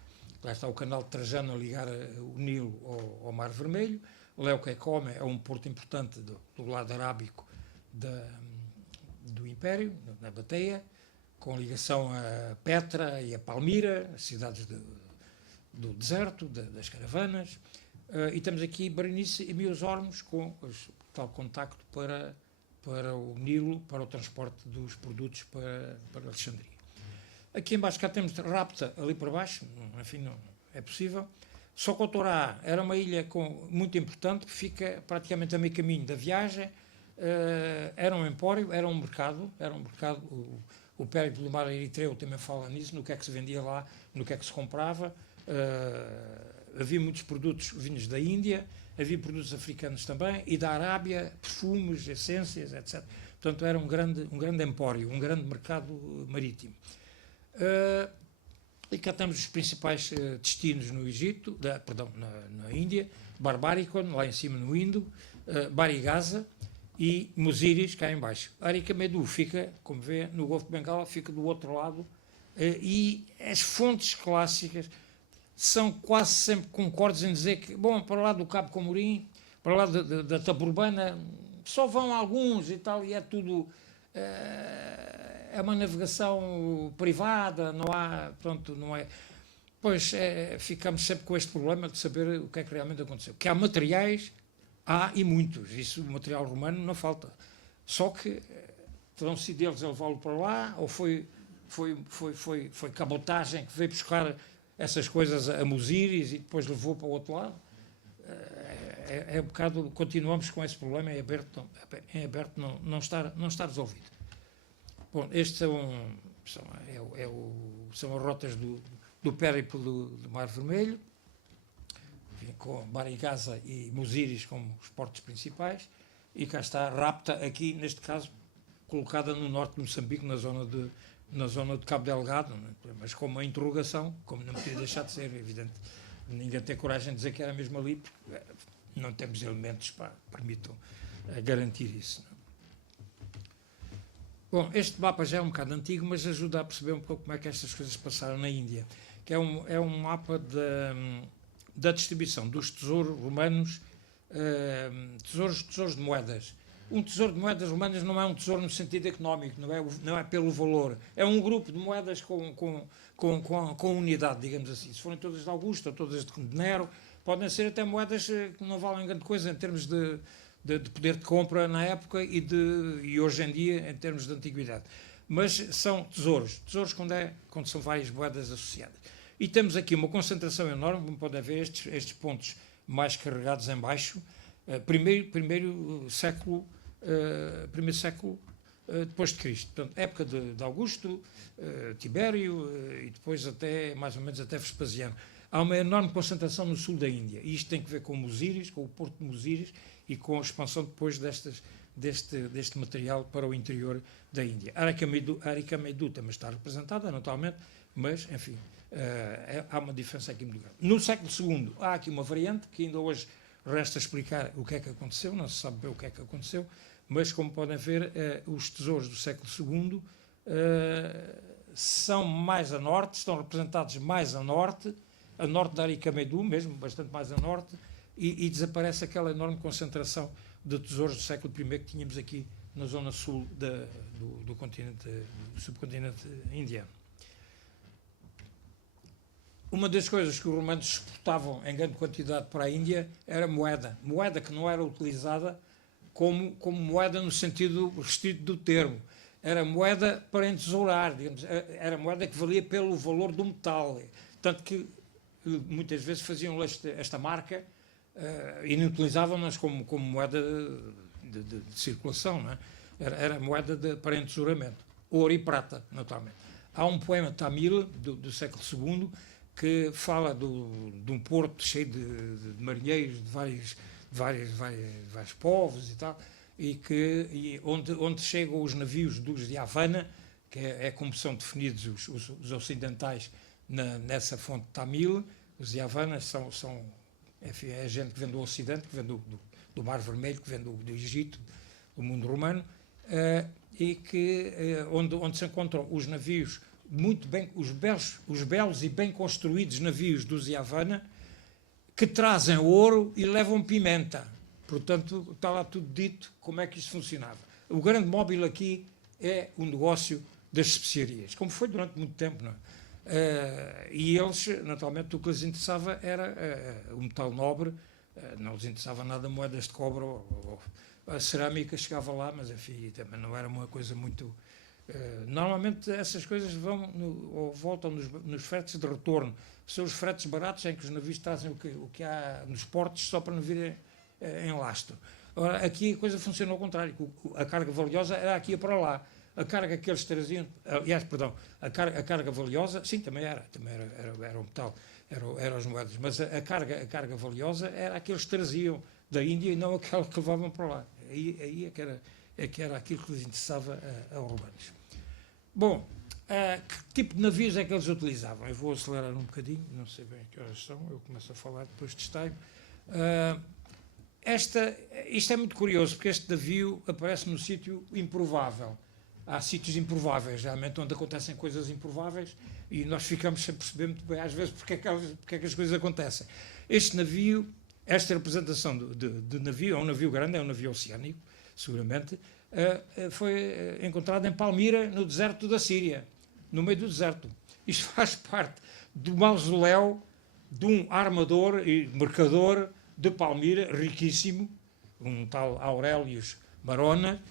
Lá está o canal de Trajano a ligar o Nilo ao Mar Vermelho. Leuca Come é um porto importante do lado arábico do Império, na Bateia, com ligação a Petra e a Palmira, as cidades do deserto, das caravanas. E temos aqui Berenice e Mios Hormos, com tal contacto para o Nilo, para o transporte dos produtos para Alexandria. Aqui embaixo cá temos Rapta, ali para baixo, enfim, não é possível. Socotorá era uma ilha muito importante, que fica praticamente a meio caminho da viagem. Era um empório, era um mercado. O Périplo do Mar Eritreu também fala nisso, no que é que se vendia lá, no que é que se comprava. Havia muitos produtos vindos da Índia, havia produtos africanos também, e da Arábia, perfumes, essências, etc. Portanto, era um grande empório, um grande mercado marítimo. E cá temos os principais destinos no Egito, na Índia, Barbaricon, lá em cima no Indo, Barigaza e Muziris, cá em baixo. Aricamedu fica, como vê, no Golfo de Bengala, fica do outro lado, e as fontes clássicas são quase sempre concordes em dizer que, bom, para lá do Cabo Comorim, para lá da Taburbana, só vão alguns e tal, e é tudo... é uma navegação privada, não há, pronto, não é... Pois ficamos sempre com este problema de saber o que é que realmente aconteceu. Que há materiais, há e muitos, isso, o material romano não falta. Só que terão-se deles a levá-lo para lá, ou foi cabotagem que veio buscar essas coisas a Muziris e depois levou para o outro lado. É um bocado, continuamos com esse problema em aberto, não está resolvido. Bom, estes são as rotas do Périplo do Mar Vermelho, com Barigaza e Muziris como os portos principais, e cá está Rapta, aqui, neste caso, colocada no norte de Moçambique, na zona de Cabo Delgado, mas com uma interrogação, como não podia deixar de ser, evidente. Ninguém tem coragem de dizer que era mesmo ali, porque não temos elementos que permitam garantir isso. Bom, este mapa já é um bocado antigo, mas ajuda a perceber um pouco como é que estas coisas passaram na Índia, que é um mapa da distribuição dos tesouros romanos, tesouros de moedas. um tesouro de moedas romanas não é um tesouro no sentido económico, não é pelo valor. É um grupo de moedas com unidade, digamos assim. Se forem todas de Augusto ou todas de Nero, podem ser até moedas que não valem grande coisa em termos de poder de compra na época e hoje em dia em termos de antiguidade. Mas são tesouros quando são várias moedas associadas. E temos aqui uma concentração enorme, como podem ver estes pontos mais carregados em baixo, primeiro século depois de Cristo. Portanto, época de Augusto, Tibério e depois até, mais ou menos, até Vespasiano. Há uma enorme concentração no sul da Índia. E isto tem que ver com Musíris, com o porto de Musíris e com a expansão depois deste material para o interior da Índia. Arikamedu também está representada, naturalmente, mas, enfim, há uma diferença aqui muito grande. No século II há aqui uma variante que ainda hoje resta explicar o que é que aconteceu, não se sabe bem o que é que aconteceu, mas, como podem ver, os tesouros do século II são mais a norte, estão representados mais a norte da Arikamedu, mesmo bastante mais a norte, e desaparece aquela enorme concentração de tesouros do século I que tínhamos aqui na zona sul do subcontinente indiano. Uma das coisas que os romanos exportavam em grande quantidade para a Índia era moeda que não era utilizada como moeda no sentido restrito do termo. Era moeda para entesourar, digamos, era moeda que valia pelo valor do metal. Tanto que muitas vezes faziam esta marca e não utilizavam-nas como moeda de circulação, não é? Era moeda para entesouramento. Ouro e prata, naturalmente. Há um poema tamil do século II que fala de um porto cheio de marinheiros de vários povos e tal, onde chegam os navios dos de Havana, que é como são definidos os ocidentais nessa fonte tamil. Os de Havana enfim, é gente que vem do Ocidente, que vem do Mar Vermelho, que vem do Egito, do mundo romano, onde se encontram os navios muito bem, os belos e bem construídos navios dos de Havana, que trazem ouro e levam pimenta. Portanto, está lá tudo dito como é que isto funcionava. O grande móvel aqui é o negócio das especiarias, como foi durante muito tempo, não é? E eles, naturalmente, o que lhes interessava era o metal nobre, não lhes interessava nada moedas de cobre ou a cerâmica chegava lá, mas enfim, também não era uma coisa muito... normalmente essas coisas voltam nos fretes de retorno. São os fretes baratos em que os navios trazem o que há nos portos só para não virem em lastro. Ora, aqui a coisa funciona ao contrário. A carga valiosa era aqui para lá. A carga que eles traziam, aliás, perdão, a carga valiosa, sim, também era o metal, eram as moedas, mas a carga valiosa era a que eles traziam da Índia e não aquela que levavam para lá. Aí é que era aquilo que lhes interessava aos romanos. Bom, que tipo de navios é que eles utilizavam? Eu vou acelerar um bocadinho, não sei bem que horas são, eu começo a falar depois de esteio. Isto é muito curioso, porque este navio aparece num sítio improvável. Há sítios improváveis, realmente, onde acontecem coisas improváveis e nós ficamos sem perceber muito bem, às vezes, porque é que as coisas acontecem. Este navio, esta representação de navio, é um navio grande, é um navio oceânico, seguramente, foi encontrado em Palmira, no deserto da Síria, no meio do deserto. Isto faz parte do mausoléu de um armador e mercador de Palmira, riquíssimo, um tal Aurelius Marona,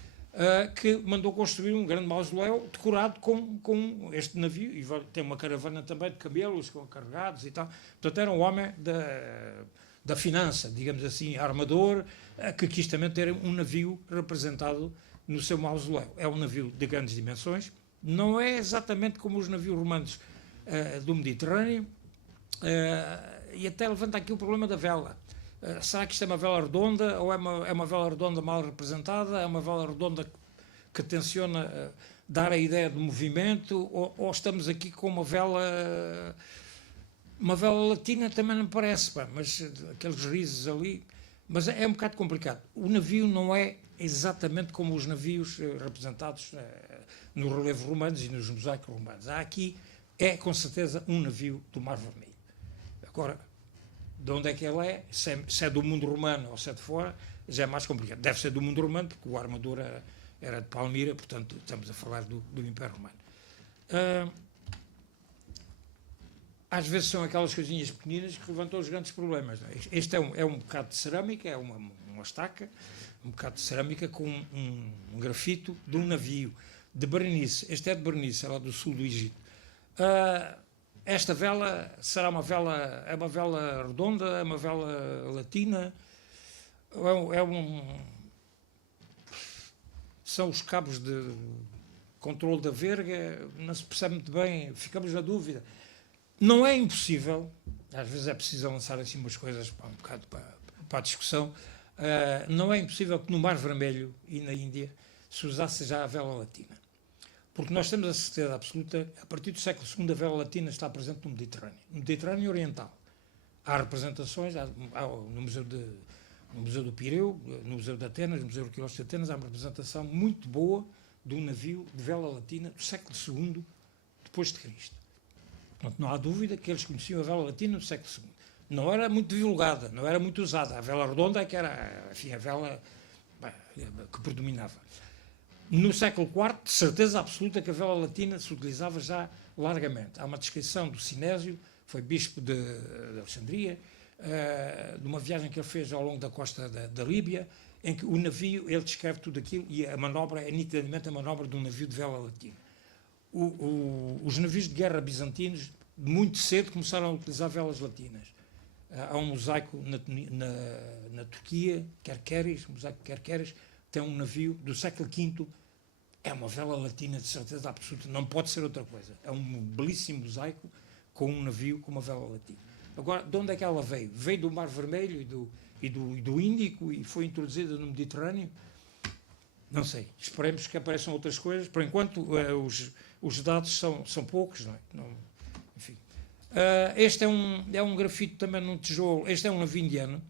que mandou construir um grande mausoléu decorado com este navio, e tem uma caravana também de camelos carregados e tal. Portanto, era um homem da finança, digamos assim, armador, que quis também ter um navio representado no seu mausoléu. É um navio de grandes dimensões, não é exatamente como os navios romanos do Mediterrâneo, e até levanta aqui o problema da vela. Será que isto é uma vela redonda ou é uma vela redonda mal representada? É uma vela redonda que tenciona dar a ideia de movimento? Ou estamos aqui com uma vela latina? Também não parece, mas aqueles risos ali... Mas é um bocado complicado. O navio não é exatamente como os navios representados nos relevos romanos e nos mosaicos romanos. Aqui com certeza, um navio do Mar Vermelho. Agora... de onde é que ele é, se é do mundo romano ou se é de fora, já é mais complicado. Deve ser do mundo romano, porque o armador era de Palmira, portanto, estamos a falar do Império Romano. Às vezes são aquelas coisinhas pequeninas que levantam os grandes problemas. Não é? Este é um bocado de cerâmica, é uma estaca, um bocado de cerâmica com um grafito de um navio de Berenice. Este é de Berenice, é lá do sul do Egito. Esta vela será uma vela redonda, é uma vela latina, são os cabos de controle da verga, não se percebe muito bem, ficamos na dúvida. Não é impossível, às vezes é preciso lançar assim umas coisas um bocado para a discussão, não é impossível que no Mar Vermelho e na Índia se usasse já a vela latina. Porque nós temos a certeza absoluta, a partir do século II, a vela latina está presente no Mediterrâneo Oriental. Há representações, no Museu do Pireu, no Museu de Atenas, no Museu Arqueológico de Atenas, há uma representação muito boa de um navio de vela latina do século II depois de Cristo. Portanto, não há dúvida que eles conheciam a vela latina no século II. Não era muito divulgada, não era muito usada. A vela redonda é que era, enfim, a vela que predominava. No século IV, de certeza absoluta que a vela latina se utilizava já largamente. Há uma descrição do Sinésio, foi bispo de Alexandria, de uma viagem que ele fez ao longo da costa da Líbia, em que o navio, ele descreve tudo aquilo e a manobra é nitidamente a manobra de um navio de vela latina. Os navios de guerra bizantinos, muito cedo, começaram a utilizar velas latinas. Há um mosaico na Turquia, Kerkeres, o mosaico Kerkeres, tem um navio do século V, é uma vela latina de certeza absoluta, não pode ser outra coisa. É um belíssimo mosaico com um navio com uma vela latina. Agora, de onde é que ela veio? Veio do Mar Vermelho e do Índico e foi introduzida no Mediterrâneo? Não sei. Esperemos que apareçam outras coisas. Por enquanto, os dados são poucos, não é? Enfim. Este é um grafito também num tijolo. Este é um navio indiano,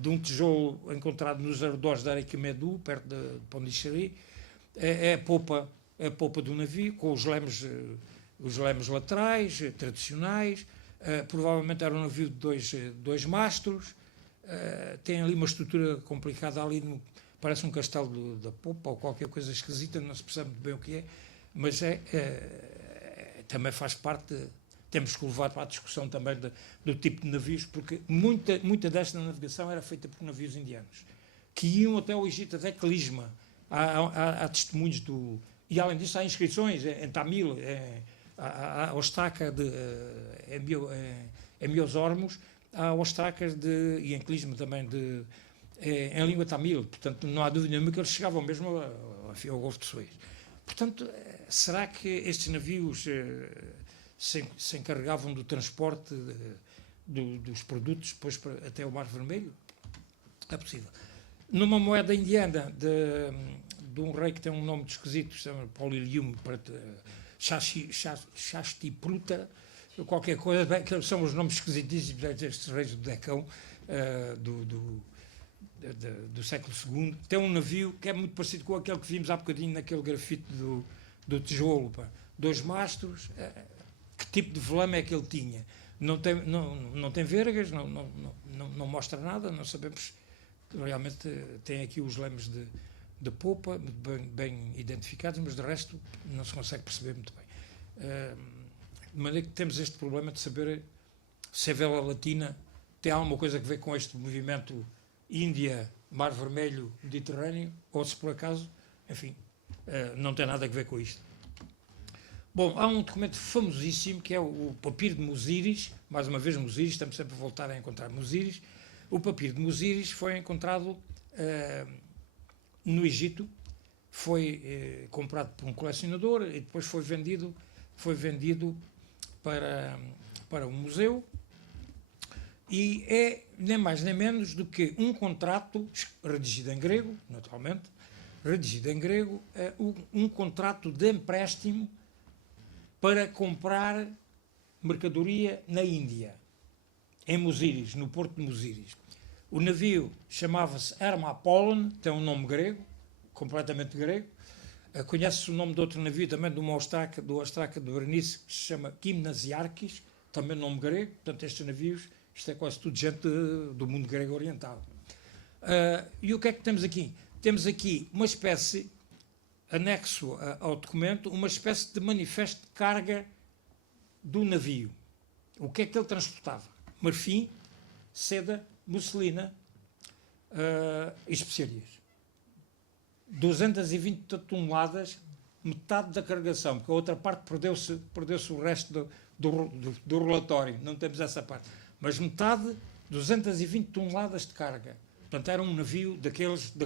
de um tijolo encontrado nos arredores da Arequimedu, perto de Pondicherry. É a popa do navio, com os lemes laterais, tradicionais. Provavelmente era um navio de dois mastros. Tem ali uma estrutura complicada ali, parece um castelo da popa ou qualquer coisa esquisita, não se percebe muito bem o que é, mas também faz parte, temos que levar para a discussão também do tipo de navios, porque muita desta navegação era feita por navios indianos, que iam até o Egito, até Clisma. Há testemunhos e além disso há inscrições em Tamil, há Ostraca em Miosormos, há Ostracas e em Clisma também em língua tamil, portanto não há dúvida nenhuma que eles chegavam mesmo ao Golfo de Suez. Portanto, será que estes navios se encarregavam do transporte dos produtos depois até o Mar Vermelho? É possível. Numa moeda indiana de um rei que tem um nome esquisito, se chama Polilium, Shastipruta, qualquer coisa, bem, que são os nomes esquisitíssimos destes reis do Decão, do século II. Tem um navio que é muito parecido com aquele que vimos há bocadinho naquele grafito do tijolo. Pá. 2 mastros. Que tipo de velame é que ele tinha? Não tem vergas, não mostra nada, não sabemos. Realmente tem aqui os lemes de popa, bem identificados, mas de resto não se consegue perceber muito bem. De maneira que temos este problema de saber se a vela latina tem alguma coisa a ver com este movimento Índia, Mar Vermelho, Mediterrâneo, ou se por acaso, enfim, não tem nada a ver com isto. Bom, há um documento famosíssimo que é o Papiro de Muziris, mais uma vez Muziris, estamos sempre a voltar a encontrar Muziris. O Papiro de Muziris foi encontrado no Egito, foi comprado por um colecionador e depois foi vendido para um museu, e é nem mais nem menos do que um contrato redigido em grego, naturalmente, um contrato de empréstimo para comprar mercadoria na Índia, em Muziris, no porto de Muziris. O navio chamava-se Hermapollon, tem um nome grego, completamente grego. Conhece-se o nome de outro navio também, do Ostraca de Berenice, que se chama Gymnasiarchis, também nome grego. Portanto, estes navios, isto é quase tudo gente do mundo grego oriental. E o que é que temos aqui? Temos aqui uma espécie, anexo ao documento, uma espécie de manifesto de carga do navio. O que é que ele transportava? Marfim, seda, musselina e especiarias. 220 toneladas, metade da carregação, porque a outra parte perdeu-se o resto do relatório, não temos essa parte. Mas metade, 220 toneladas de carga. Portanto, era um navio daqueles de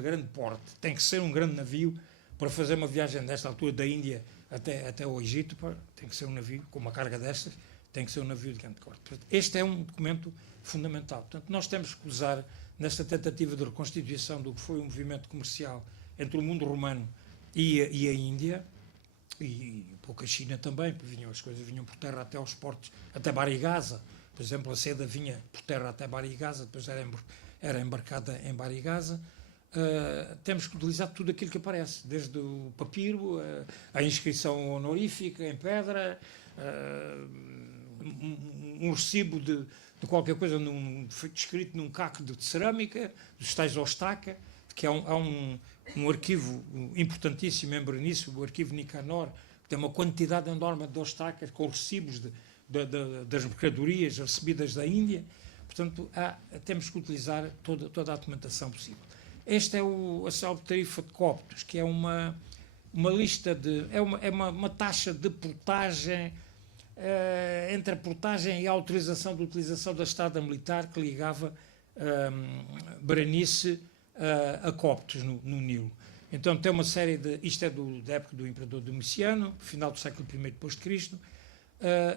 grande porte. Tem que ser um grande navio para fazer uma viagem desta altura da Índia até ao Egito. Tem que ser um navio com uma carga destas, tem que ser um navio de grande porte. Portanto, este é um documento fundamental. Portanto, nós temos que usar, nesta tentativa de reconstituição do que foi o movimento comercial entre o mundo romano e a Índia, e um pouco a China também, porque as coisas vinham por terra até aos portos, até Barigaza. Por exemplo, a seda vinha por terra até Barigaza, depois era embarcada em Barigaza. Temos que utilizar tudo aquilo que aparece, desde o papiro, a inscrição honorífica em pedra, um recibo de qualquer coisa escrito num caco de cerâmica, dos tais Ostraca, que há um arquivo importantíssimo em Berenice, o arquivo Nicanor, que tem uma quantidade enorme de Ostracas com recibos das mercadorias recebidas da Índia. Portanto, temos que utilizar toda a documentação possível. Esta é a célebre tarifa de Coptos, que é uma lista de... É uma taxa de portagem, entre a portagem e a autorização de utilização da estrada militar que ligava Berenice a Coptos, no Nilo. Então tem uma série de... Isto é da época do imperador Domiciano, final do século I depois de Cristo,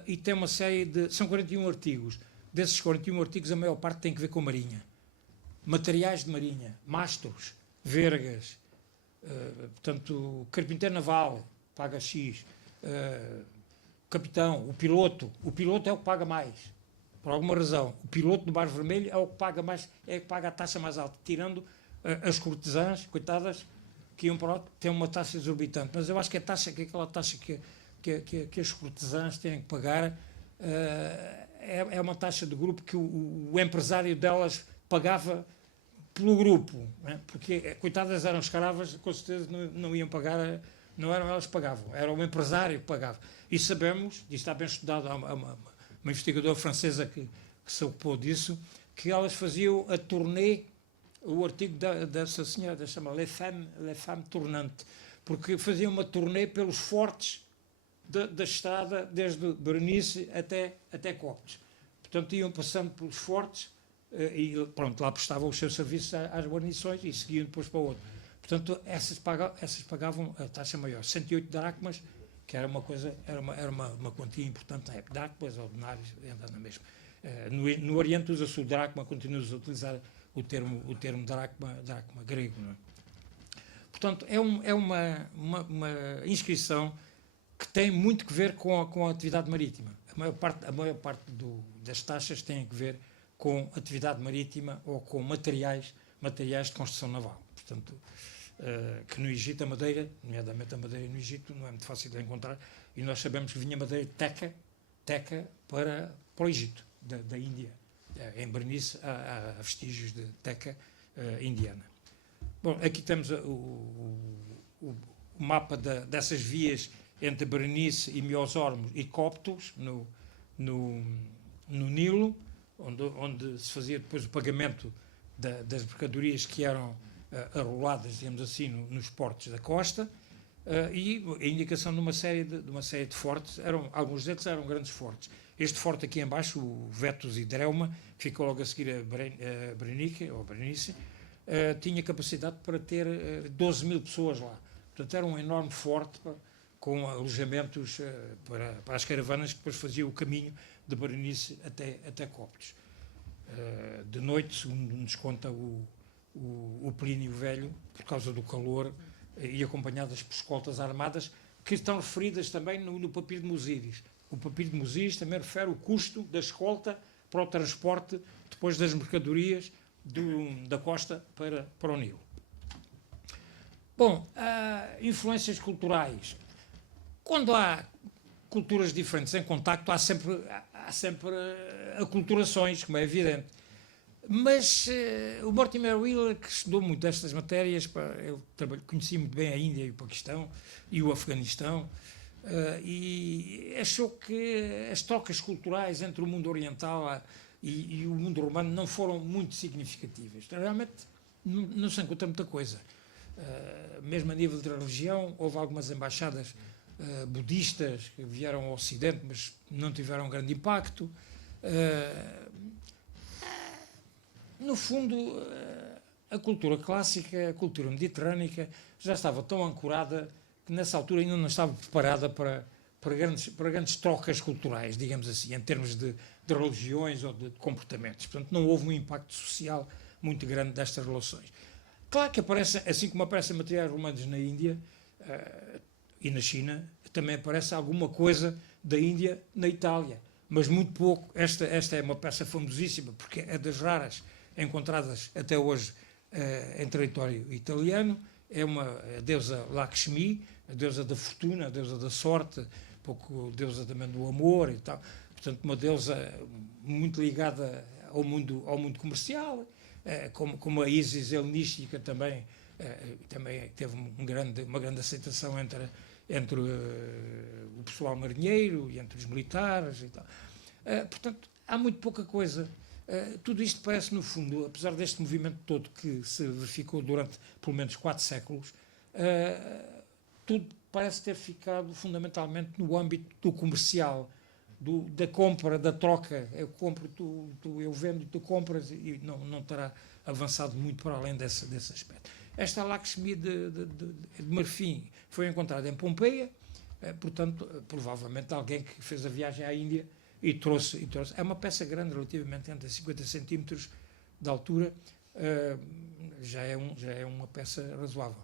e tem uma série de... São 41 artigos. Desses 41 artigos, a maior parte tem que ver com a marinha. Materiais de marinha, mastros, vergas, portanto, carpinteiro naval, paga X, capitão, o piloto é o que paga mais, por alguma razão. O piloto do Mar Vermelho é o que paga mais, é o que paga a taxa mais alta, tirando as cortesãs, coitadas, que iam para lá, têm uma taxa exorbitante. Mas eu acho que aquela taxa que as cortesãs têm que pagar é uma taxa de grupo que o empresário delas pagava pelo grupo, né? Porque, coitadas, eram escravas, com certeza não iam pagar, não eram elas que pagavam, era o empresário que pagava. E sabemos, e está bem estudado, há uma investigadora francesa que se ocupou disso, que elas faziam a turnê, o artigo dessa senhora, chama Les Femmes Tournantes, porque faziam uma turnê pelos fortes da estrada, desde Berenice até Coptos. Portanto, iam passando pelos fortes e pronto, lá prestavam os seus serviços às guarnições e seguiam depois para o outro. Portanto, essas pagavam a taxa maior, 108 dracmas, que era uma coisa, era uma quantia importante na época. Dracmas ou denários, anda na mesma. No Oriente usa-se o dracma, continua-se a utilizar o termo dracma grego. Não é? Portanto, é uma inscrição que tem muito que ver com a atividade marítima. A maior parte das taxas tem que ver com atividade marítima ou com materiais de construção naval. Portanto, que no Egito a madeira, nomeadamente a madeira no Egito, não é muito fácil de encontrar, e nós sabemos que vinha madeira de teca para o Egito, da Índia. Em Berenice há vestígios de teca indiana. Bom, aqui temos o mapa dessas vias entre Berenice e Miosormos e Coptos, no Nilo, onde se fazia depois o pagamento das mercadorias que eram arroladas, digamos assim, nos portos da costa, e a indicação de uma série de fortes. Alguns deles eram grandes fortes. Este forte aqui em baixo, o Vetus e Dreuma, que ficou logo a seguir a Berenice, tinha capacidade para ter 12 mil pessoas lá. Portanto, era um enorme forte com alojamentos para as caravanas que depois faziam o caminho de Berenice até Coptos. De noite, segundo nos conta o Plínio Velho, por causa do calor, e acompanhadas por escoltas armadas, que estão referidas também no papiro de Musíris. O papiro de Musíris também refere o custo da escolta para o transporte depois das mercadorias da costa para o Nilo. Bom, influências culturais. Quando há culturas diferentes em contacto, há sempre aculturações, como é evidente. Mas o Mortimer Wheeler, que estudou muito estas matérias, eu conheci muito bem a Índia e o Paquistão e o Afeganistão, e achou que as trocas culturais entre o mundo oriental e o mundo romano não foram muito significativas. Realmente não se encontra muita coisa. Mesmo a nível de religião, houve algumas embaixadas budistas que vieram ao Ocidente, mas não tiveram grande impacto. No fundo, a cultura clássica, a cultura mediterrânica, já estava tão ancorada que nessa altura ainda não estava preparada para grandes trocas culturais, digamos assim, em termos de religiões ou de comportamentos. Portanto, não houve um impacto social muito grande destas relações. Claro que aparece, assim como aparecem materiais romanos na Índia e na China, também aparece alguma coisa da Índia na Itália, mas muito pouco. Esta é uma peça famosíssima, porque é das raras encontradas até hoje em território italiano. É a deusa Lakshmi, a deusa da fortuna, a deusa da sorte, pouco deusa também do amor e tal. Portanto, uma deusa muito ligada ao mundo comercial, como a Ísis helenística também teve uma grande aceitação entre o pessoal marinheiro e entre os militares e tal. Portanto, há muito pouca coisa. Tudo isto parece, no fundo, apesar deste movimento todo que se verificou durante pelo menos 4 séculos, tudo parece ter ficado fundamentalmente no âmbito do comercial, da compra, da troca. Eu compro, eu vendo, tu compras, e não terá avançado muito para além desse aspecto. Esta Lakshmi de marfim foi encontrada em Pompeia, portanto, provavelmente alguém que fez a viagem à Índia e trouxe. É uma peça grande, relativamente, entre 50 centímetros de altura, já é uma peça razoável.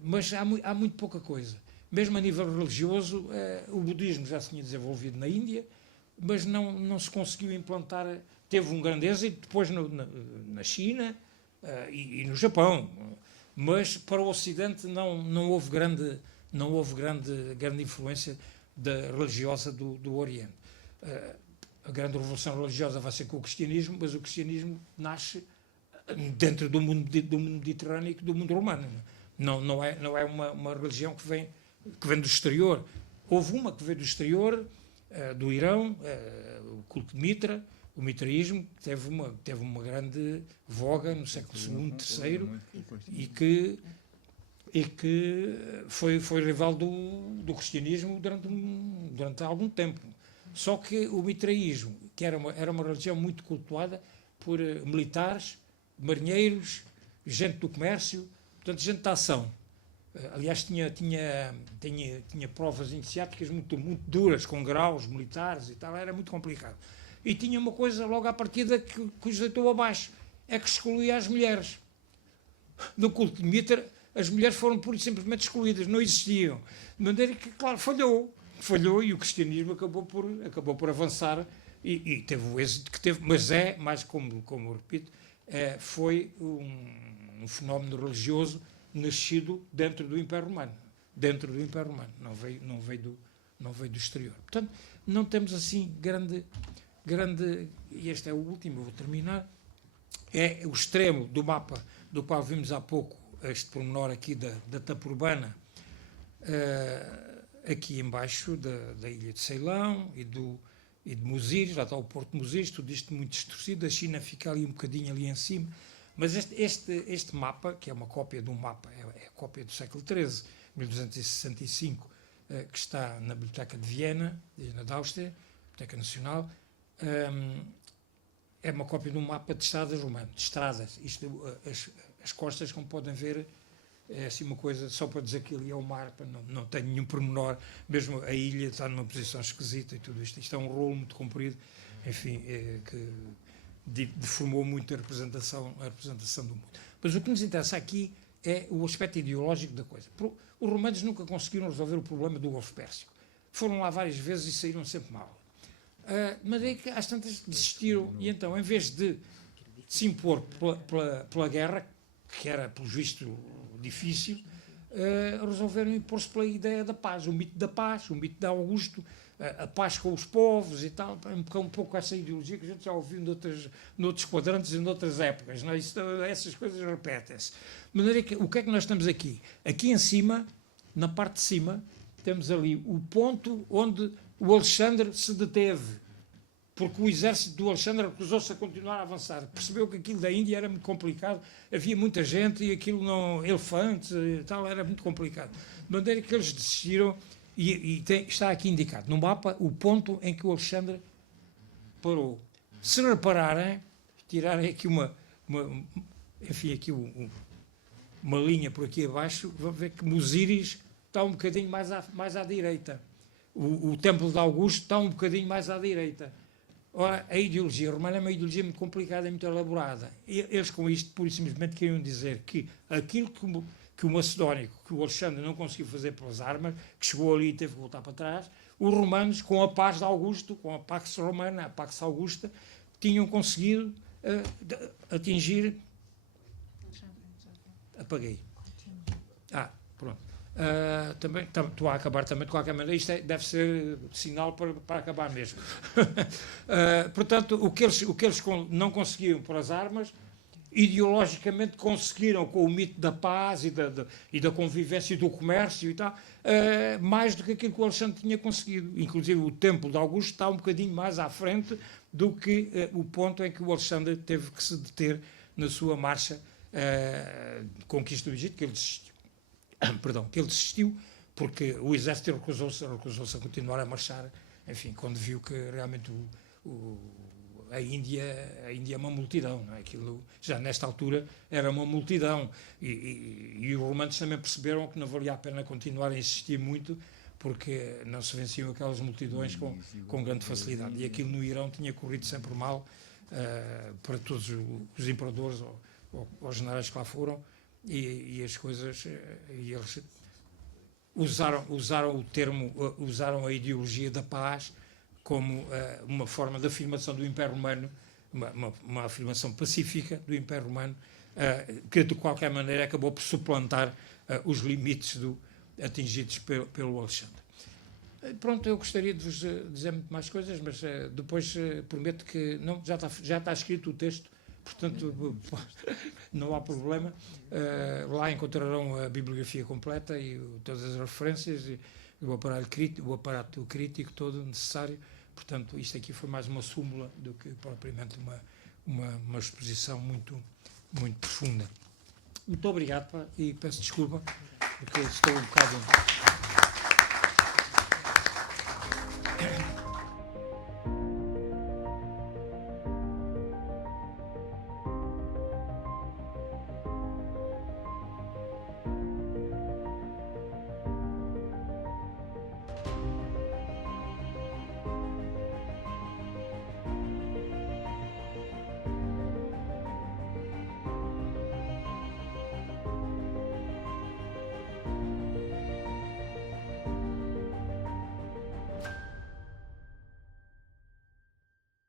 Mas há muito pouca coisa. Mesmo a nível religioso, o budismo já se tinha desenvolvido na Índia, mas não se conseguiu implantar. Teve um grande êxito depois na China e no Japão, mas para o Ocidente não houve grande influência religiosa do Oriente. A grande revolução religiosa vai ser com o cristianismo, mas o cristianismo nasce dentro do mundo mediterrâneo e do mundo romano. Não é uma religião que vem do exterior. Houve uma que veio do exterior, do Irão, o culto de Mitra, o mitraísmo, que teve uma grande voga no século II, III, e que foi rival do cristianismo durante algum tempo. Só que o mitraísmo, que era uma religião muito cultuada por militares, marinheiros, gente do comércio, portanto, gente da ação. Aliás, tinha provas iniciáticas muito duras, com graus militares e tal, era muito complicado. E tinha uma coisa logo à partida que os deitou abaixo, é que excluía as mulheres. No culto de Mitra, as mulheres foram pura e simplesmente excluídas, não existiam. De maneira que, claro, falhou e o cristianismo acabou por avançar e teve o êxito que teve, mas mais como eu repito, foi um fenómeno religioso nascido dentro do Império Romano. Não veio do exterior. Portanto, não temos assim grande, e este é o último, eu vou terminar, é o extremo do mapa do qual vimos há pouco, este pormenor aqui da Taprobana, aqui embaixo da ilha de Ceilão e de Muzir, já está o Porto de Muzir, tudo isto muito distorcido, a China fica ali um bocadinho ali em cima, mas este mapa, que é uma cópia de um mapa, é a cópia do século XIII, 1265, que está na Biblioteca de Viena, da Áustria, Biblioteca Nacional, é uma cópia de um mapa de estradas romanas, de estradas. As costas, como podem ver, é assim uma coisa, só para dizer que ali é o mar, não tem nenhum pormenor, mesmo a ilha está numa posição esquisita e tudo isto. Isto é um rolo muito comprido, enfim, que deformou muito a representação do mundo. Mas o que nos interessa aqui é o aspecto ideológico da coisa. Os romanos nunca conseguiram resolver o problema do Golfo Pérsico. Foram lá várias vezes e saíram sempre mal. Mas é que às tantas desistiram e então, em vez de se impor pela guerra, que era, pelo visto, difícil, resolveram impor-se pela ideia da paz, o mito da paz, o mito de Augusto, a paz com os povos e tal, um pouco essa ideologia que a gente já ouviu noutros quadrantes e noutras épocas. Não é? Essas coisas repetem-se. De maneira que, o que é que nós temos aqui? Aqui em cima, na parte de cima, temos ali o ponto onde o Alexandre se deteve, porque o exército do Alexandre recusou-se a continuar a avançar. Percebeu que aquilo da Índia era muito complicado, havia muita gente e aquilo não... elefantes e tal, era muito complicado. De maneira que eles desistiram está aqui indicado no mapa o ponto em que o Alexandre parou. Se repararem, tirarem aqui uma linha por aqui abaixo, vão ver que Musíris está um bocadinho mais à direita. O Templo de Augusto está um bocadinho mais à direita. Ora, a ideologia romana é uma ideologia muito complicada e muito elaborada. Eles, com isto, pura e simplesmente queriam dizer que aquilo que o macedónico, que o Alexandre não conseguiu fazer pelas armas, que chegou ali e teve que voltar para trás, os romanos, com a paz de Augusto, com a Pax Romana, a Pax Augusta, tinham conseguido atingir... Apaguei. Pronto. Também estou a acabar também, de qualquer maneira, isto deve ser sinal para acabar mesmo. Portanto, o que eles não conseguiram por as armas, ideologicamente conseguiram com o mito da paz e da convivência e do comércio e tal, mais do que aquilo que o Alexandre tinha conseguido. Inclusive o Templo de Augusto está um bocadinho mais à frente do que o ponto em que o Alexandre teve que se deter na sua marcha de conquista do Egito, que ele desistiu. Que ele desistiu, porque o exército recusou-se a continuar a marchar, enfim, quando viu que realmente a Índia é uma multidão, não é? Aquilo, já nesta altura era uma multidão, e os romanos também perceberam que não valia a pena continuar a insistir muito, porque não se venciam aquelas multidões com grande facilidade, e aquilo no Irão tinha corrido sempre mal para todos os imperadores ou generais que lá foram, e as coisas, e eles usaram o termo, usaram a ideologia da paz como uma forma de afirmação do Império Romano, uma afirmação pacífica do Império Romano, que de qualquer maneira acabou por suplantar os limites atingidos pelo Alexandre. Pronto, eu gostaria de vos dizer muito mais coisas, mas depois prometo que não, já está escrito o texto, portanto não há problema. Lá encontrarão a bibliografia completa e todas as referências e o aparato crítico todo necessário. Portanto, isto aqui foi mais uma súmula do que propriamente uma exposição muito, muito profunda. Muito obrigado e peço desculpa porque estou um bocado...